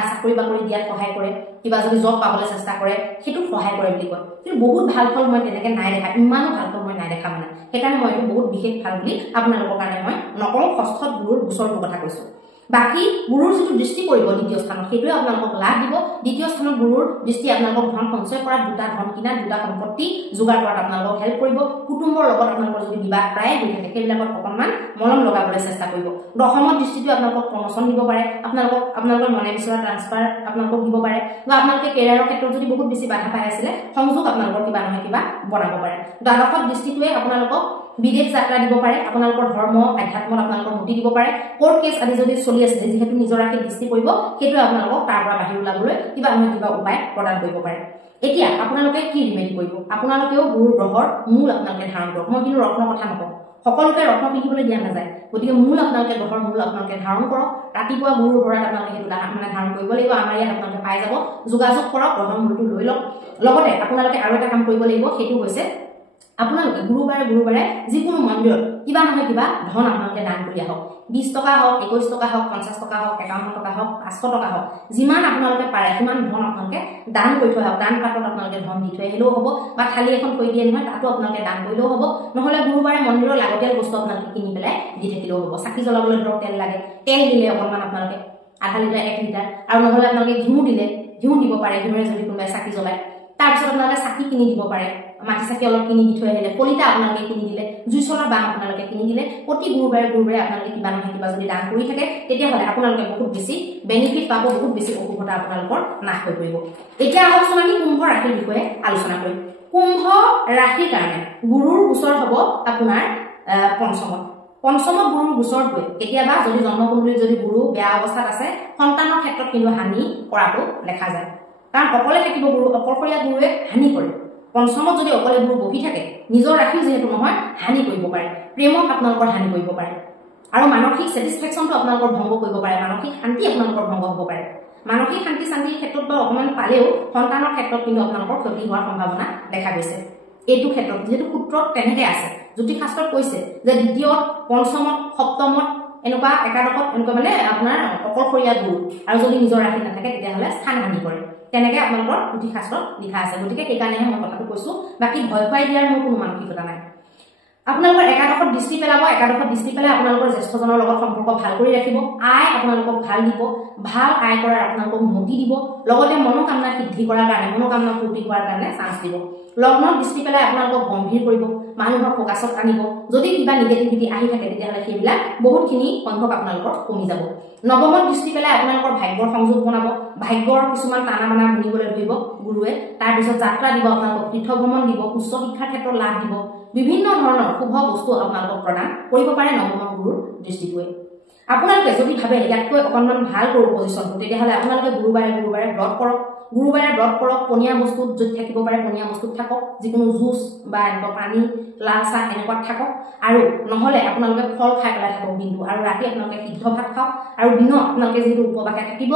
চাকৰি বাকৰি দিয়াত সহায় কৰে কিবা যদি জব পাবলৈ চেষ্টা কৰে সেইটো সহায় কৰে বুলি কয় কিন্তু বহুত ভাল ফল মই তেনেকে নাই দেখা ইমানো ভাল ফল মই নাই দেখা মানে সেইকাৰণে মই এইটো বহুত বিশেষ ভাল বুলি আপোনালোকৰ কাৰণে মই নকওঁ ষষ্ঠত গুৰুৰ গোচৰটোৰ কথা কৈছো বাকি গুৰুৰ যিটো দৃষ্টি পৰিব দ্বিতীয় স্থানত সেইটোৱে আপোনালোকক লাভ দিব দ্বিতীয় স্থানত গুৰুৰ দৃষ্টি আপোনালোকক ধন সঞ্চয় কৰা দুটা ধন কিনা দুটা সম্পত্তি যোগাৰ কৰাত আপোনালোকক হেল্প কৰিব কুটুম্বৰ লগত আপোনালোকৰ যদি বিবাদ প্ৰায় হৈ থাকে সেইবিলাকত অকণমান মলম লগাবলৈ চেষ্টা কৰিব দশমত দৃষ্টিটো আপোনালোকক প্ৰমোচন দিব পাৰে আপোনালোকৰ মনে বিচৰা ট্ৰান্সফাৰ আপোনালোকক দিব পাৰে বা আপোনালোকে কেৰিয়াৰৰ ক্ষেত্ৰত যদি বহুত বেছি বাধা পাই আছিলে সংযোগ আপোনালোকৰ কিবা নহয় কিবা বনাব পাৰে দ্বাদশত দৃষ্টিটোৱে আপোনালোকক বিদেশ যাত্ৰা দিব পাৰে আপোনালোকৰ ধৰ্ম আধ্যাত্মত আপোনালোকৰ মুক্তি দিব পাৰে কোৰ্ট কেছ আদি যদি চলি আছে যেহেতু নিজৰ ৰাশিত দৃষ্টি পৰিব সেইটোৱে আপোনালোকক তাৰ পৰা বাহিৰ ওলাবলৈ কিবা নহয় কিবা উপায় প্ৰদান কৰিব পাৰে এতিয়া আপোনালোকে কি ৰিমেডি কৰিব আপোনালোকেও গুৰুৰ গ্ৰহৰ মূল আপোনালোকে ধাৰণ কৰক মই কিন্তু ৰত্নৰ কথা নকওঁ সকলোকে ৰত্ন পিন্ধিবলৈ দিয়া নাযায় গতিকে মূল আপোনালোকে গ্ৰহৰ মূল আপোনালোকে ধাৰণ কৰক ৰাতিপুৱা গুৰুৰ ঘৰত আপোনালোকে সেইটো মানে ধাৰণ কৰিব লাগিব আমাৰ ইয়াত আপোনালোকে পাই যাব যোগাযোগ কৰক গ্ৰহৰ মূলটো লৈ লওক লগতে আপোনালোকে আৰু এটা কাম কৰিব লাগিব সেইটো হৈছে আপোনালোকে গুৰুবাৰে যিকোনো মন্দিৰত কিবা নহয় কিবা ধন আপোনালোকে দান কৰি আহক 20 টকা হওক 21 টকা হওক 50 টকা হওক 51 টকা হওক 500 টকা হওক যিমান আপোনালোকে পাৰে সিমান ধন আপোনালোকে দান কৰি থৈ আহক দান পাত্ৰত আপোনালোকে ধন দি থৈ আহিলেও হ'ব বা থালি এখন থৈ দিয়ে নহয় তাতো আপোনালোকে দান কৰিলেও হ'ব নহলে গুৰুবাৰে মন্দিৰৰ লাগতিয়াল বস্তু আপোনালোকে কিনি পেলাই দি থাকিলেও হ'ব চাকি জ্বলাবলৈ ধৰক তেল লাগে তেল দিলে অকণমান আপোনালোকে আধা লিটাৰ 1 লিটাৰ আৰু নহলে আপোনালোকে ঘিউ দিলে ঘিউ দিব পাৰে ঘিউৰে যদি কোনোবাই চাকি জ্বলায় তাৰপিছত আপোনালোকে চাকি কিনি দিব পাৰে মাটি চাকি অলপ কিনি দি থৈ আহিলে কলিতা আপোনালোকে কিনি দিলে জুই চলা বাঁহ আপোনালোকে কিনি দিলে প্ৰতি গুৰুবাৰে আপোনালোকে কিবা নহয় কিবা যদি দান কৰি থাকে তেতিয়াহ'লে আপোনালোকে বহুত বেছি বেনিফিট পাব বহুত বেছি অশুভতা আপোনালোকৰ নাশ হৈ পৰিব এতিয়া আহকচোন আমি কুম্ভ ৰাশিৰ বিষয়ে আলোচনা কৰিম কুম্ভ ৰাশিৰ কাৰণে গুৰুৰ গোচৰ হ'ব আপোনাৰ পঞ্চমত গুৰুৰ গোচৰ গৈ কেতিয়াবা যদি জন্মকুণ্ডলীত যদি গুৰু বেয়া অৱস্থাত আছে সন্তানৰ ক্ষেত্ৰত কিন্তু হানি কৰাটো দেখা যায় কাৰণ অকলে থাকিব গুৰু অকলশৰীয়া গুৰুৱে হানি কৰে পঞ্চমত যদি অকলে গুৰু বহি থাকে নিজৰ ৰাশি যেহেতু নহয় হানি কৰিব পাৰে প্ৰেমত আপোনালোকৰ হানি কৰিব পাৰে আৰু মানসিক স্যাটিসফ্যাকশনটো আপোনালোকৰ ভংগ কৰিব পাৰে মানসিক শান্তি আপোনালোকৰ ভংগ হ'ব পাৰে মানসিক শান্তিৰ ক্ষেত্ৰত বা অকমান পালেও সন্তানৰ ক্ষেত্ৰত কিন্তু আপোনালোকৰ ক্ষতি হোৱাৰ সম্ভাৱনা দেখা গৈছে এইটো ক্ষেত্ৰত যেহেতু সূত্ৰত তেনেকৈ আছে জ্যোতিষশাস্ত্ৰত কৈছে যে দ্বিতীয়ত পঞ্চমত সপ্তমত এনেকুৱা একাদশত এনেকুৱা মানে আপোনাৰ অকলশৰীয়া গুৰু আৰু যদি নিজৰ ৰাশি নাথাকে তেতিয়াহ'লে স্থান হানি কৰে তেনেকৈ আপোনালোকৰ জ্যোতিষশাস্ত্ৰত লিখা আছে গতিকে সেইকাৰণেহে মই কথাটো কৈছো বাকি ভয় খুৱাই দিয়াৰ মোৰ কোনো মানসিকতা নাই আপোনালোকৰ একাদশত দৃষ্টি পেলাব একাদশত দৃষ্টি পেলাই আপোনালোকৰ জ্যেষ্ঠজনৰ লগত সম্পৰ্ক ভাল কৰি ৰাখিব আয় আপোনালোকক ভাল দিব ভাল আয় কৰাৰ আপোনালোকক মতি দিব লগতে মনোকামনা সিদ্ধি কৰাৰ কাৰণে মনোকামনা পূৰ্তি হোৱাৰ কাৰণে চান্স দিব লগ্নত দৃষ্টি পেলাই আপোনালোকক গম্ভীৰ কৰিব মানুহৰ ফোকাছত আনিব যদি কিবা নিগেটিভিটি আহি থাকে তেতিয়াহ'লে সেইবিলাক বহুতখিনি সংখ্যক আপোনালোকৰ কমি যাব নৱমত দৃষ্টি পেলাই আপোনালোকৰ ভাগ্যৰ সংযোগ বনাব ভাগ্যৰ কিছুমান টানা বানা বুলিবলৈ ধৰিব গুৰুৱে তাৰপিছত যাত্ৰা দিব আপোনালোকক তীৰ্থ ভ্ৰমণ দিব উচ্চ শিক্ষাৰ ক্ষেত্ৰত লাভ দিব বিভিন্ন ধৰণৰ শুভ বস্তু আপোনালোকক প্ৰদান কৰিব পাৰে নৱমত গুৰুৰ দৃষ্টিটোৱে আপোনালোকে যদি ভাবে ইয়াতকৈ অকণমান ভাল কৰোঁ পজিশ্যনটো তেতিয়াহ'লে আপোনালোকে গুৰুবাৰে ব্ৰত কৰক পনীয়া বস্তুত যদি থাকিব পাৰে পনীয়া বস্তুত থাকক যিকোনো জুচ বা এনেকুৱা পানী লাল চাহ এনেকুৱাত থাকক আৰু নহ'লে আপোনালোকে ফল খাই পেলাই থাকক দিনটো আৰু ৰাতি আপোনালোকে সিদ্ধ ভাত খাওক আৰু দিনত আপোনালোকে যিহেতু উপবাসে থাকিব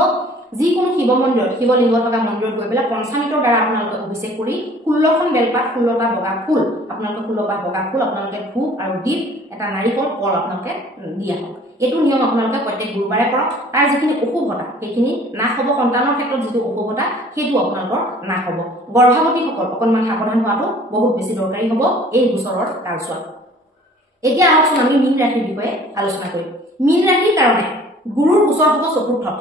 যিকোনো শিৱ মন্দিৰত শিৱলিংগ থকা মন্দিৰত গৈ পেলাই পঞ্চামৃতৰ দ্বাৰা আপোনালোকে অভিষেক কৰি 16খন বেলপাত 16টা বগা ফুল আপোনালোকে 16টা বগা ফুল আপোনালোকে ধূপ আৰু দীপ এটা নাৰিকল কল আপোনালোকে দি আহক এইটো নিয়ম আপোনালোকে প্ৰত্যেক গুৰুবাৰে কৰক তাৰ যিখিনি অশুভতা সেইখিনি নাশ হ'ব সন্তানৰ ক্ষেত্ৰত যিটো অশুভতা সেইটো আপোনালোকৰ নাশ হ'ব গৰ্ভৱতীসকল অকণমান সাৱধান হোৱাটো বহুত বেছি দৰকাৰী হ'ব এই গোচৰৰ কালছোৱাত এতিয়া আহকচোন আমি মীন ৰাশিৰ বিষয়ে আলোচনা কৰিম মীন ৰাশিৰ কাৰণে গুৰুৰ গোচৰ হ'ব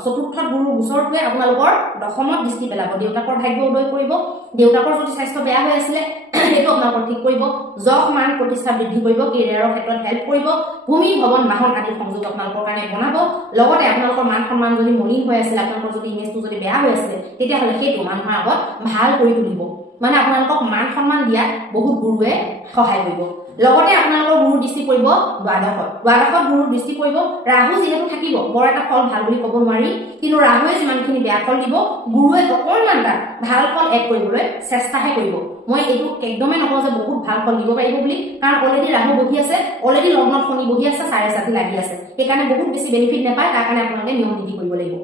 চতুৰ্থত গুৰুৰ গোচৰটোৱে আপোনালোকৰ দশমত দৃষ্টি পেলাব দেউতাকৰ ভাগ্য উদয় কৰিব দেউতাকৰ যদি স্বাস্থ্য বেয়া হৈ আছিলে সেইটো আপোনালোকৰ ঠিক কৰিব যশ মান প্ৰতিষ্ঠা বৃদ্ধি কৰিব কেৰিয়াৰৰ ক্ষেত্ৰত হেল্প কৰিব ভূমি ভৱন বাহন আদি সংযোগ আপোনালোকৰ কাৰণে বনাব লগতে আপোনালোকৰ মান সন্মান যদি মলিন হৈ আছিল আপোনালোকৰ যদি ইমেজটো যদি বেয়া হৈ আছিল তেতিয়াহ'লে সেইটো মানুহৰ আগত ভাল কৰি তুলিব মানে আপোনালোকক মান সন্মান দিয়াত বহুত গুৰুৱে সহায় কৰিব লগতে আপোনালোকৰ গুৰুৰ দৃষ্টি পৰিব দ্বাদশত গুৰুৰ দৃষ্টি পৰিব ৰাহু যিহেতু থাকিব বৰ এটা ফল ভাল বুলি ক'ব নোৱাৰি কিন্তু ৰাহুৱে যিমানখিনি বেয়া ফল দিব গুৰুৱে অকণমান এটা ভাল ফল এড কৰিবলৈ চেষ্টাহে কৰিব মই এইটো একদমেই নকওঁ যে বহুত ভাল ফল দিব পাৰিব বুলি কাৰণ অলৰেডি ৰাহু বহি আছে অলৰেডি লগ্নত শনি বহি আছে 4.7 লাগি আছে সেইকাৰণে বহুত বেছি বেনিফিট নাপায় তাৰ কাৰণে আপোনালোকে নিয়ম নীতি কৰিব লাগিব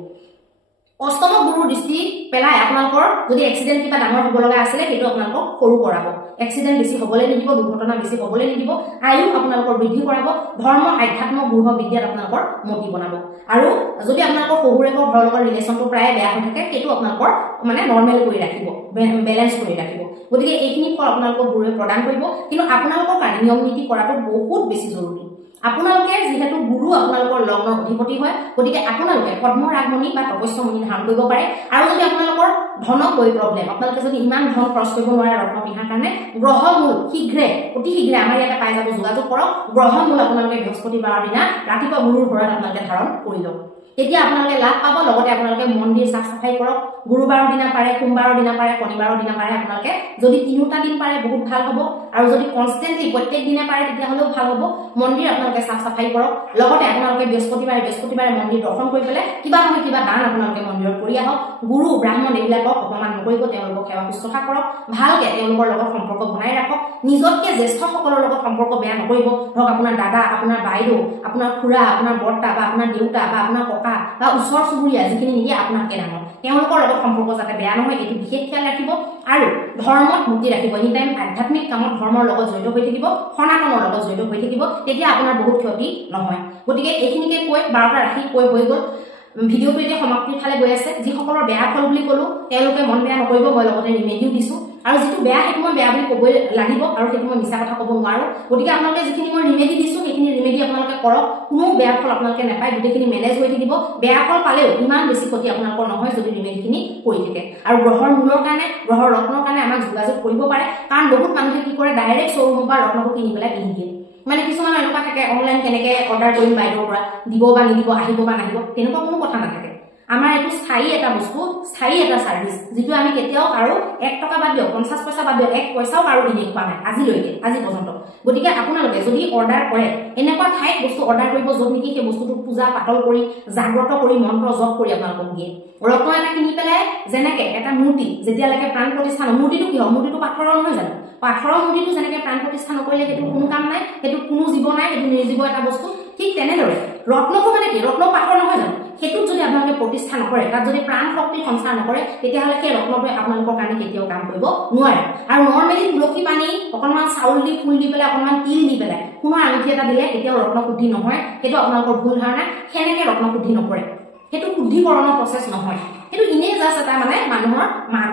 অষ্টমত গুৰুৰ দৃষ্টি পেলাই আপোনালোকৰ যদি এক্সিডেন্ট কিবা ডাঙৰ হ'ব লগা আছিলে সেইটো আপোনালোকক সৰু কৰাব এক্সিডেন্ট বেছি হ'বলৈ নিদিব দুৰ্ঘটনা বেছি হ'বলৈ নিদিব আয়ু আপোনালোকৰ বৃদ্ধি কৰাব ধৰ্ম আধ্যাত্ম গৃহ বিদ্যাত আপোনালোকৰ মতি বনাব আৰু যদি আপোনালোকৰ শহুৰেকৰ ঘৰৰ লগত ৰিলেশ্যনটো প্ৰায় বেয়া হৈ থাকে সেইটো আপোনালোকৰ মানে নৰ্মেল কৰি ৰাখিব বেলেন্স কৰি ৰাখিব গতিকে এইখিনি ফল আপোনালোকক গুৰুৱে প্ৰদান কৰিব কিন্তু আপোনালোকৰ কাৰণে নিয়ম নীতি কৰাটো বহুত বেছি জৰুৰী আপোনালোকে যিহেতু গুৰু আপোনালোকৰ লগ্নৰ অধিপতি হয় গতিকে আপোনালোকে পদ্ম ৰাগমণি বা তপস্যমণি ধাৰণ কৰিব পাৰে আৰু যদি আপোনালোকৰ ধনক লৈ প্ৰব্লেম আপোনালোকে যদি ইমান ধন খৰচ কৰিব নোৱাৰে ৰত্ন পিন্ধাৰ কাৰণে গ্ৰহমূল অতি শীঘ্ৰে আমাৰ ইয়াতে পাই যাব যোগাযোগ কৰক গ্ৰহমূল আপোনালোকে বৃহস্পতিবাৰৰ দিনা ৰাতিপুৱা গুৰুৰ ঘৰত আপোনালোকে ধাৰণ কৰি লওক তেতিয়া আপোনালোকে লাভ পাব লগতে আপোনালোকে মন্দিৰ চাফ চাফাই কৰক গুৰুবাৰৰ দিনা পাৰে সোমবাৰৰ দিনা পাৰে শনিবাৰৰ দিনা পাৰে আপোনালোকে যদি তিনিটা দিন পাৰে বহুত ভাল হ'ব আৰু যদি কনষ্টেন্টলি প্ৰত্যেক দিনে পাৰে তেতিয়াহ'লেও ভাল হ'ব মন্দিৰ আপোনালোকে চাফ চাফাই কৰক লগতে আপোনালোকে বৃহস্পতিবাৰে মন্দিৰ দৰ্শন কৰি পেলাই কিবা নহয় কিবা দান আপোনালোকে মন্দিৰত কৰি আহক গুৰু ব্ৰাহ্মণ এইবিলাকক অপমান নকৰিব তেওঁলোকক সেৱা শুশ্ৰূষা কৰক ভালকে তেওঁলোকৰ লগত সম্পৰ্ক বনাই ৰাখক নিজতকে জ্যেষ্ঠসকলৰ লগত সম্পৰ্ক বেয়া নকৰিব ধৰক আপোনাৰ দাদা আপোনাৰ বাইদেউ আপোনাৰ খুৰা আপোনাৰ বৰ্তা বা আপোনাৰ দেউতা বা আপোনাৰ ককা বা ওচৰ চুবুৰীয়া যিখিনি নেকি আপোনাতকে ডাঙৰ তেওঁলোকৰ লগত সম্পৰ্ক যাতে বেয়া নহয় এইটো বিশেষ খেয়াল ৰাখিব আৰু ধৰ্মত মুক্তি ৰাখিব এনি টাইম আধ্যাত্মিক কামত ধৰ্মৰ লগত জড়িত হৈ থাকিব সনাতনৰ লগত জড়িত হৈ থাকিব তেতিয়া আপোনাৰ বহুত ক্ষতি নহয় গতিকে এইখিনিকে কৈ 12টা ৰাশি কৈ হৈ গ'ল ভিডিঅ'টো এতিয়া সমাপ্তিৰ ফালে গৈ আছে যিসকলৰ বেয়া ফল বুলি ক'লো তেওঁলোকে মন বেয়া নকৰিব মই লগতে ৰিমেডিও দিছো আৰু যিটো বেয়া সেইটো মই বেয়া বুলি ক'বই লাগিব আৰু সেইটো মই মিছা কথা ক'ব নোৱাৰো গতিকে আপোনালোকে যিখিনি মই ৰিমেডি দিছো সেইখিনি ৰিমেডি আপোনালোকে কৰক কোনো বেয়া ফল আপোনালোকে নাপায় গোটেইখিনি মেনেজ হৈ থাকিব বেয়া ফল পালেও ইমান বেছি ক্ষতি আপোনালোকৰ নহয় যদি ৰিমেডিখিনি কৰি থাকে আৰু গ্ৰহৰ মূলৰ কাৰণে গ্ৰহৰ ৰত্নৰ কাৰণে আমাক যোগাযোগ কৰিব পাৰে কাৰণ বহুত মানুহে কি কৰে ডাইৰেক্ট শ্বৰুমৰ পৰা ৰত্নটো কিনি পেলাই পিন্ধি দিয়ে মানে কিছুমান এনেকুৱা থাকে অনলাইন কেনেকে অৰ্ডাৰ কৰিম বাইদেউৰ পৰা দিব বা নিদিব আহিব বা নাহিব তেনেকুৱা কোনো কথা নাথাকে আমাৰ এইটো স্থায়ী এটা বস্তু স্থায়ী এটা সাৰ্ভিস যেটো আমি কেতিয়াও আৰু 1 টকা বাদ দিও 50 পইচা বাদ দিও 1 পইচাও আৰু দিনে খোৱা নাই আজি পৰ্যন্ত গতিকে আপোনালোকে যদি অৰ্ডাৰ কৰে এনেকুৱা ঠাইত বস্তু অৰ্ডাৰ কৰিব যত নেকি সেই বস্তুটো পূজা পাতল কৰি জাগ্ৰত কৰি মন্ত্ৰ জপ কৰি আপোনালোকক দিয়ে ৰত্ন এটা কিনি পেলাই যেনেকে এটা মূৰ্তি যেতিয়ালৈকে প্ৰাণ প্ৰতিষ্ঠা মূৰ্তিটো কি হয় মূৰ্তিটো পাথৰৰ নহয় জানো পাথৰৰ মূৰ্তিটো যেনেকে প্ৰাণ প্ৰতিষ্ঠা নকৰিলে সেইটো কোনো কাম নাই সেইটো কোনো জীৱ নাই সেইটো নিৰ্জীৱ এটা বস্তু ঠিক তেনেদৰে ৰত্নটো মানে কি ৰত্ন পাথৰ নহয় জানো সেইটো যদি আপোনালোকে প্ৰতিষ্ঠা নকৰে তাত যদি প্ৰাণ শক্তি সঞ্চাৰ নকৰে তেতিয়াহ'লে সেই ৰত্নটোৱে আপোনালোকৰ কাৰণে কেতিয়াও কাম কৰিব নোৱাৰে আৰু নৰ্মেলি তুলসী পানী অকণমান চাউল দি ফুল দি পেলাই অকণমান তিল দি পেলাই কোনো আঙুঠি এটা দিলে কেতিয়াও ৰত্ন শুদ্ধি নহয় সেইটো আপোনালোকৰ ভুল ধাৰণা সেনেকে ৰত্ন শুদ্ধি নকৰে সেইটো শুদ্ধিকৰণৰ প্ৰচেছ নহয় সেইটো ইনে জাস্ট এটা মানে মানুহৰ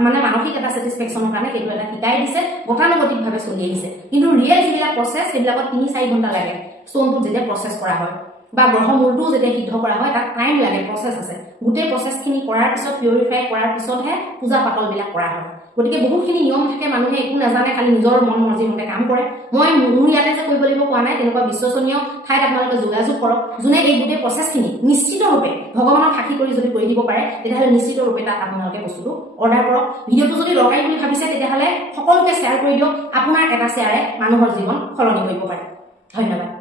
মানে মানসিক এটা স্যাটিসফ্যাকশনৰ কাৰণে সেইটো এটা শিকাই দিছে গতানুগতিকভাৱে চলি আহিছে কিন্তু ৰিয়েল যিবিলাক প্ৰচেছ সেইবিলাকত 3-4 ঘণ্টা লাগে ষ্টনটো যেতিয়া প্ৰচেছ কৰা হয় বা গ্ৰহমূলটো যেতিয়া সিদ্ধ কৰা হয় তাত টাইম লাগে প্ৰচেছ আছে গোটেই প্ৰচেছখিনি কৰাৰ পিছত পিউৰিফাই কৰাৰ পিছতহে পূজা পাতলবিলাক কৰা হয় গতিকে বহুতখিনি নিয়ম থাকে মানুহে একো নাজানে খালি নিজৰ মন মৰ্জি মতে কাম কৰে মই মোৰ ইয়াতে যে কৰিব লাগিব কোৱা নাই তেনেকুৱা বিশ্বসনীয় ঠাইত আপোনালোকে যোগাযোগ কৰক যোনে এই গোটেই প্ৰচেছখিনি নিশ্চিত ৰূপে ভগৱানক সাক্ষী কৰি যদি কৰি দিব পাৰে তেতিয়াহ'লে নিশ্চিত ৰূপে তাত আপোনালোকে বস্তুটো অৰ্ডাৰ কৰক ভিডিঅ'টো যদি দৰকাৰী বুলি ভাবিছে তেতিয়াহ'লে সকলোকে শ্বেয়াৰ কৰি দিয়ক আপোনাৰ এটা শ্বেয়াৰে মানুহৰ জীৱন সলনি কৰিব পাৰে ধন্যবাদ